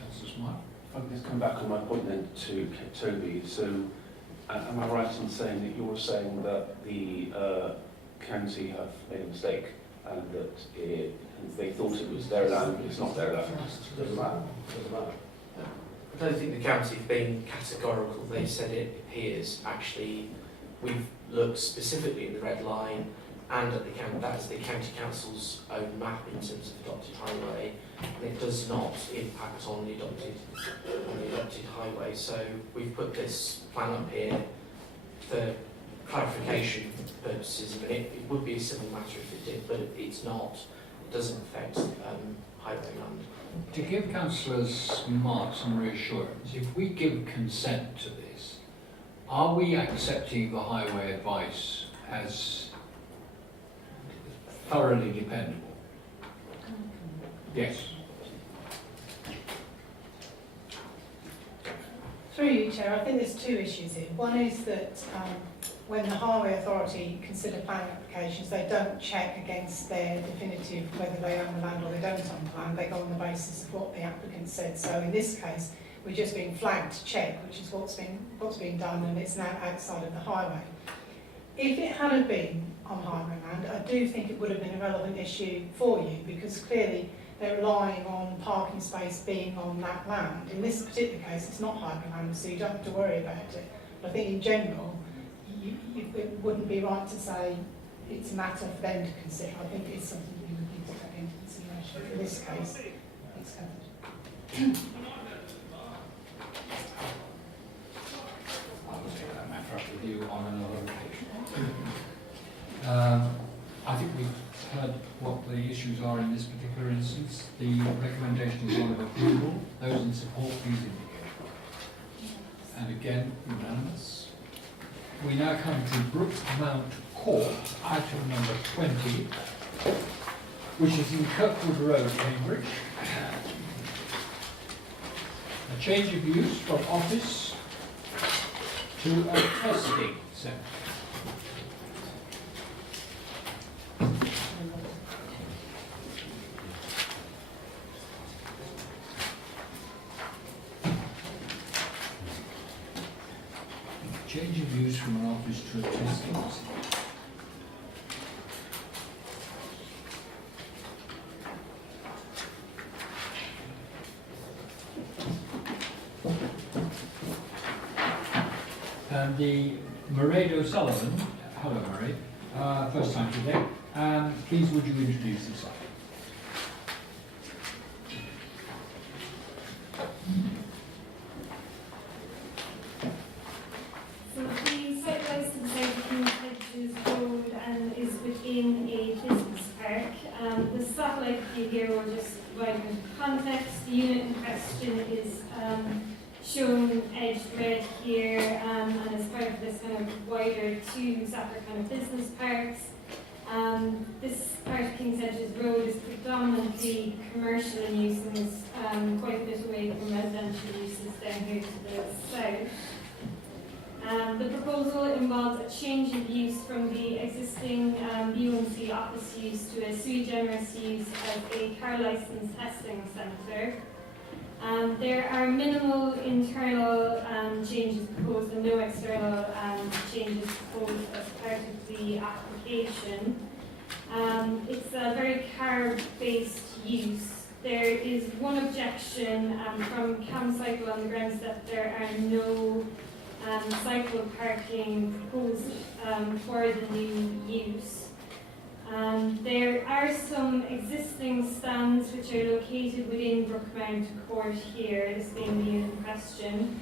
Councillor Smart. If I can just come back on my point then to Toby. So, am I right in saying that you're saying that the county have made a mistake and that they thought it was their land, but it's not their land? Doesn't matter. Doesn't matter. I don't think the county have been categorical. They said it appears. Actually, we've looked specifically at the red line and at the county. That is the county council's own map in terms of adopted highway, and it does not impact on the adopted highway. So we've put this plan up here for clarification purposes. I mean, it would be a civil matter if it did, but it's not. It doesn't affect highway land. To give councillors Smart some reassurance, if we give consent to this, are we accepting the highway advice as thoroughly dependable? Yes. Through you, Chair, I think there's two issues here. One is that when the Highway Authority consider planning applications, they don't check against their definitive whether they own the land or they don't own the land. They go on the basis of what the applicant said. So in this case, we're just being flagged to check, which is what's been done, and it's now outside of the highway. If it hadn't been on highway land, I do think it would have been a relevant issue for you, because clearly they're relying on parking space being on that land. In this particular case, it's not highway land, so you don't have to worry about it. But I think in general, it wouldn't be right to say it's a matter for them to consider. I think it's something we would need to take into consideration. In this case, it's covered. I will take that matter up with you on another occasion. I think we've heard what the issues are in this particular instance. The recommendation is one of approval. Those in support, please indicate. And again, unanimous. We now come to Brookmount Court, item number 20, which is in Kirkwood Road, Cambridge. A change of use from office to a testing centre. Change of use from an office to a testing centre. And the Mairead O'Sullivan, hello Mairead, first time today, please would you introduce yourself? So the site lies to the south of King Hedges Road and is within a business park. The satellite shown edged red here, and as part of this kind of wider two separate kind of business parks. This part of King's Edges Road is predominantly commercial in use and is quite a bit away from residential uses down here to the south. The proposal involves a change of use from the existing UNC office use to a sui generis use as a car license testing centre. There are minimal internal changes proposed and no external changes proposed as part of the application. It's a very car-based use. There is one objection from CamCycle on the grounds that there are no cycle parking proposed for the new use. There are some existing stands which are located within Brookmount Court here, this being the unit in question,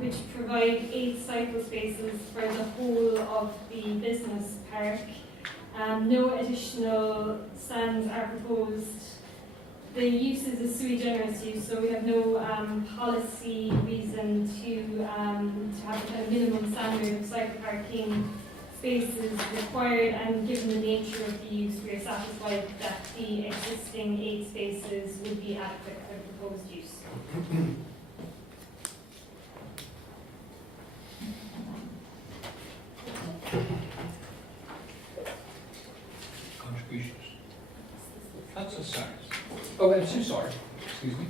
which provide 8 cycle spaces for the whole of the business park. No additional stands are proposed. The use is a sui generis use, so we have no policy reason to have a minimum standard of cycle parking spaces required, and given the nature of the use, we are satisfied that the existing 8 spaces would be adequate for the proposed use. Contributions. Councillor Sarris. Oh, I'm so sorry. Excuse me.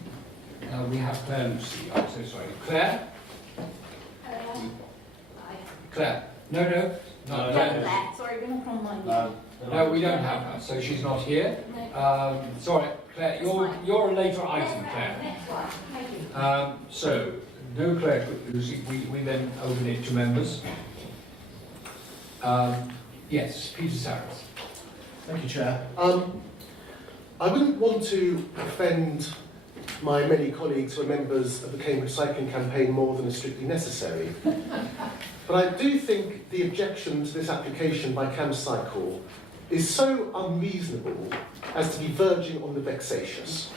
We have Claire Lucy. I'm so sorry. Claire? Claire? No. Not Claire. Sorry, we're not on mine. No, we don't have her, so she's not here. Sorry, Claire, you're a later item, Claire. Next one. Thank you. So, no Claire Lucy. We then open it to members. Yes, Peter Sarris. Thank you, Chair. I wouldn't want to offend my many colleagues who are members of the Cambridge Cycling Campaign more than is strictly necessary. But I do think the objection to this application by CamCycle is so unreasonable as to be verging on the vexatious.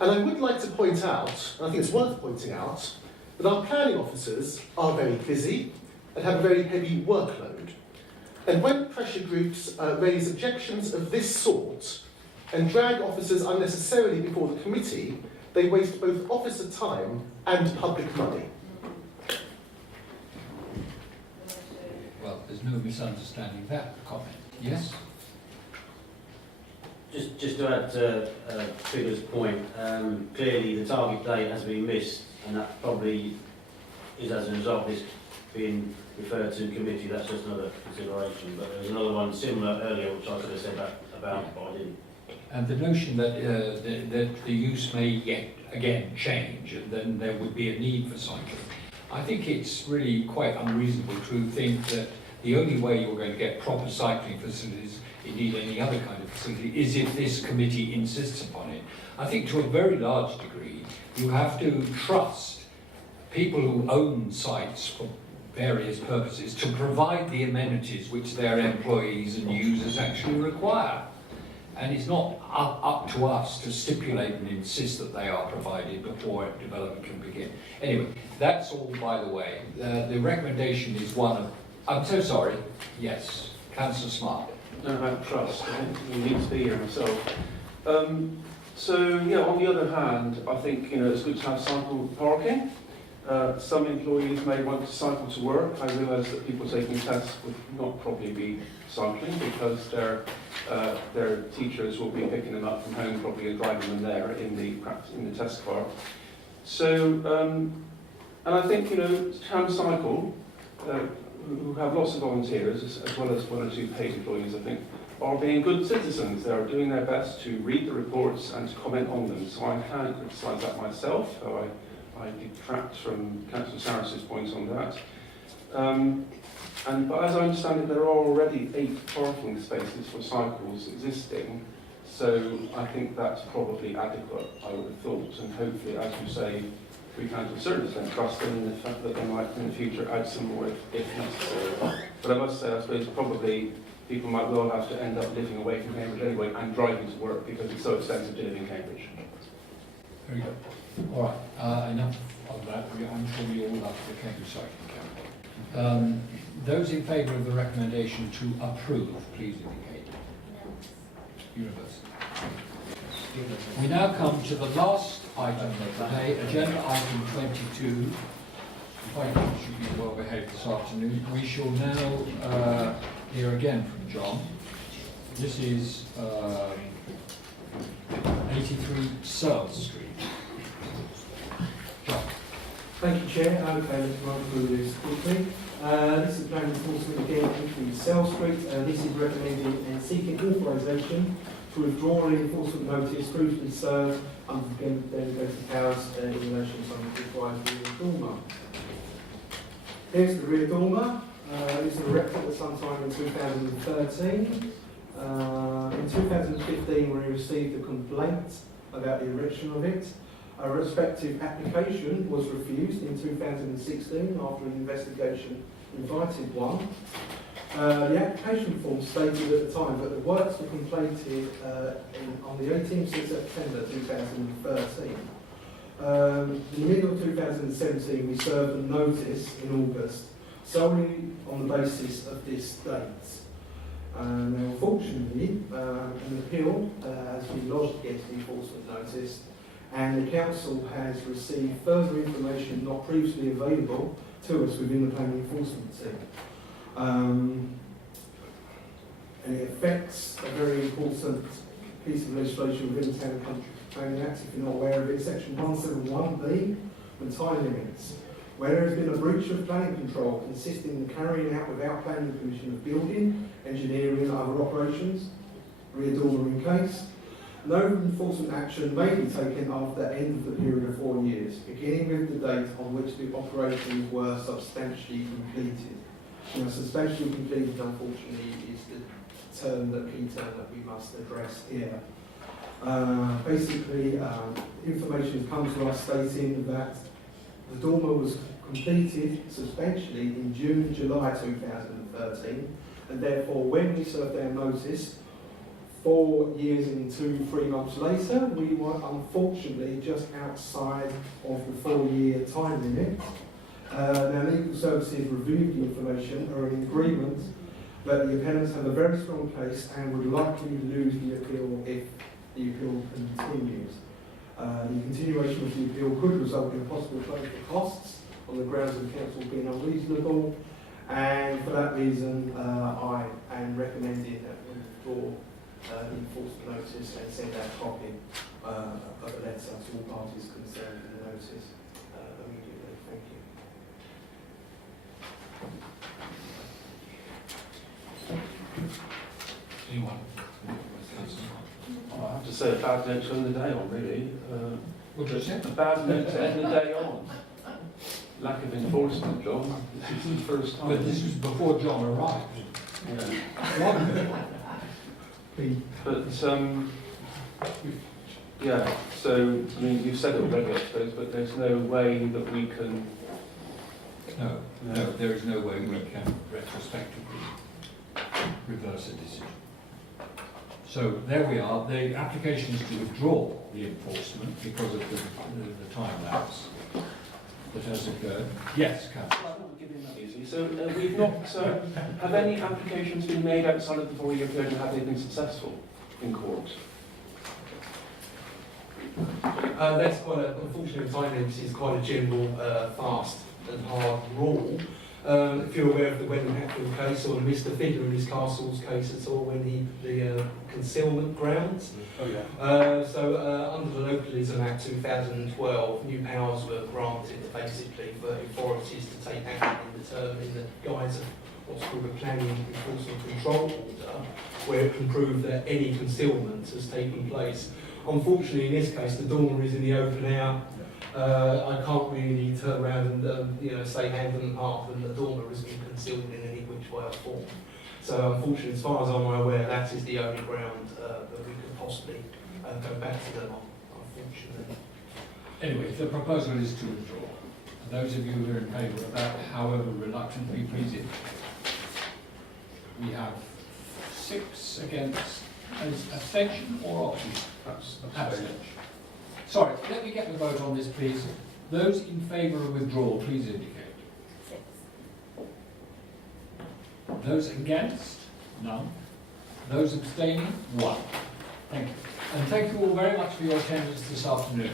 And I would like to point out, and I think it's worth pointing out, that our planning officers are very busy and have a very heavy workload. And when pressure groups raise objections of this sort and drag officers unnecessarily before the committee, they waste both officer time and public money. Well, there's no misunderstanding that comment. Yes? Just to add to Figure's point, clearly the target date has been missed, and that probably is as a result of this being referred to committee. That's just another consideration. But there was another one similar earlier, which I could have said about, but I didn't. And the notion that the use may yet again change, and then there would be a need for cycling. I think it's really quite unreasonable to think that the only way you're going to get proper cycling facilities, indeed any other kind of facility, is if this committee insists upon it. I think to a very large degree, you have to trust people who own sites for various purposes to provide the amenities which their employees and users actually require. And it's not up to us to stipulate and insist that they are provided before development can begin. Anyway, that's all by the way. The recommendation is one of, I'm so sorry, yes, Councillor Smart. No, about trust. I think we need to be here myself. So, yeah, on the other hand, I think, it's good to have cycle parking. Some employees may want to cycle to work. I realise that people taking tests would not probably be cycling because their teachers will be picking them up from home probably and driving them there in the test car. So, and I think, CamCycle, who have lots of volunteers as well as 1 or 2 paid employees, I think, are being good citizens. They are doing their best to read the reports and to comment on them. So I can't criticise that myself. So I detract from Councillor Sarris's points on that. But as I understand it, there are already 8 parking spaces for cycles existing, so I think that's probably adequate, I would have thought, and hopefully, as you say, we can to a certain extent trust them in the fact that they might in the future add some more if necessary. But I must say, I suppose probably people might well have to end up living away from Cambridge anyway and driving to work because it's so expensive to live in Cambridge. Very good. All right, enough of that. I'm sure we all love the CamCycle campaign. Those in favour of the recommendation to approve, please indicate. Universal. We now come to the last item of the day, agenda item 22. I think we should be well behaved this afternoon. We shall now hear again from John. This is 83 Searle Street. John. Thank you, Chair. Okay, let's run through this quickly. This is plan enforcement again, 83 Searle Street. This is recommending and seeking authorisation to withdraw an enforcement notice previously served under the delegated powers in relation to some required rear dormer. Here's the rear dormer. This is erected at some time in 2013. In 2015, we received a complaint about the erection of it. A respective application was refused in 2016 after an investigation invited one. The application form stated at the time that the works were completed on the 18th of September 2013. In the middle of 2017, we served a notice in August solely on the basis of this date. Now, unfortunately, an appeal has been lodged against the enforcement notice, and the council has received further information not previously available to us within the planning enforcement team. And it affects a very important piece of legislation within the Town and Country Planning Act. If you're not aware of it, section 171B, the time limits. Where there has been a breach of planning control consisting in carrying out without planning permission of building, engineering and other operations, rear dormer in case, no enforcement action may be taken after the end of the period of 4 years, beginning with the date on which the operations were substantially completed. Now, substantially completed, unfortunately, is the key term that we must address here. Basically, information has come to us stating that the dormer was completed substantially in June, July 2013, and therefore when we served our notice, 4 years and 2-3 months later, we were unfortunately just outside of the 4-year time limit. Now, legal services reviewed the information, are in agreement that the appellants have a very strong case and would likely lose the appeal if the appeal continues. The continuation of the appeal could result in a possible claim for costs on the grounds of the council being unreasonable, and for that reason, I am recommending that we withdraw the enforcement notice and send out a copy of the letter to all parties concerned in the notice immediately. Thank you. Anyone? Oh, I have to say, a bad note to end the day on, really. What did you say? A bad note to end the day on. Lack of enforcement, John. This is the first time. But this was before John arrived. Yeah. But, yeah, so, I mean, you've said it already, I suppose, but there's no way that we can... No, there is no way we can retrospectively reverse a decision. So there we are. The application is to withdraw the enforcement because of the time lapse that has occurred. Yes, Councillor. Well, I'm not giving that easy. So we've not. So have any applications been made outside of the 4-year period, and have they been successful in court? That's quite a, unfortunately, time limits is quite a general, fast and hard rule. If you're aware of the Wenham Hatfield case or Mr. Fiddler in his Castle's case at all, when the concealment grounds. Oh yeah. So under the Localism Act 2012, new powers were granted basically for authorities to take action in the guise of what's called a planning enforcement control order, where it can prove that any concealment has taken place. Unfortunately, in this case, the dormer is in the open air. I can't really turn around and say hand and heart and the dormer has been concealed in any which way or form. So unfortunately, as far as I'm aware, that is the only ground that we could possibly go back to them on, unfortunately. Anyway, the proposal is to withdraw. And those of you who are in favour of that, however reluctantly, please indicate. We have 6 against abstention or opposition? Abstention. Sorry, let me get the vote on this, please. Those in favour of withdrawal, please indicate. 6. Those against? None. Those abstaining? 1. Thank you. And thank you all very much for your attendance this afternoon.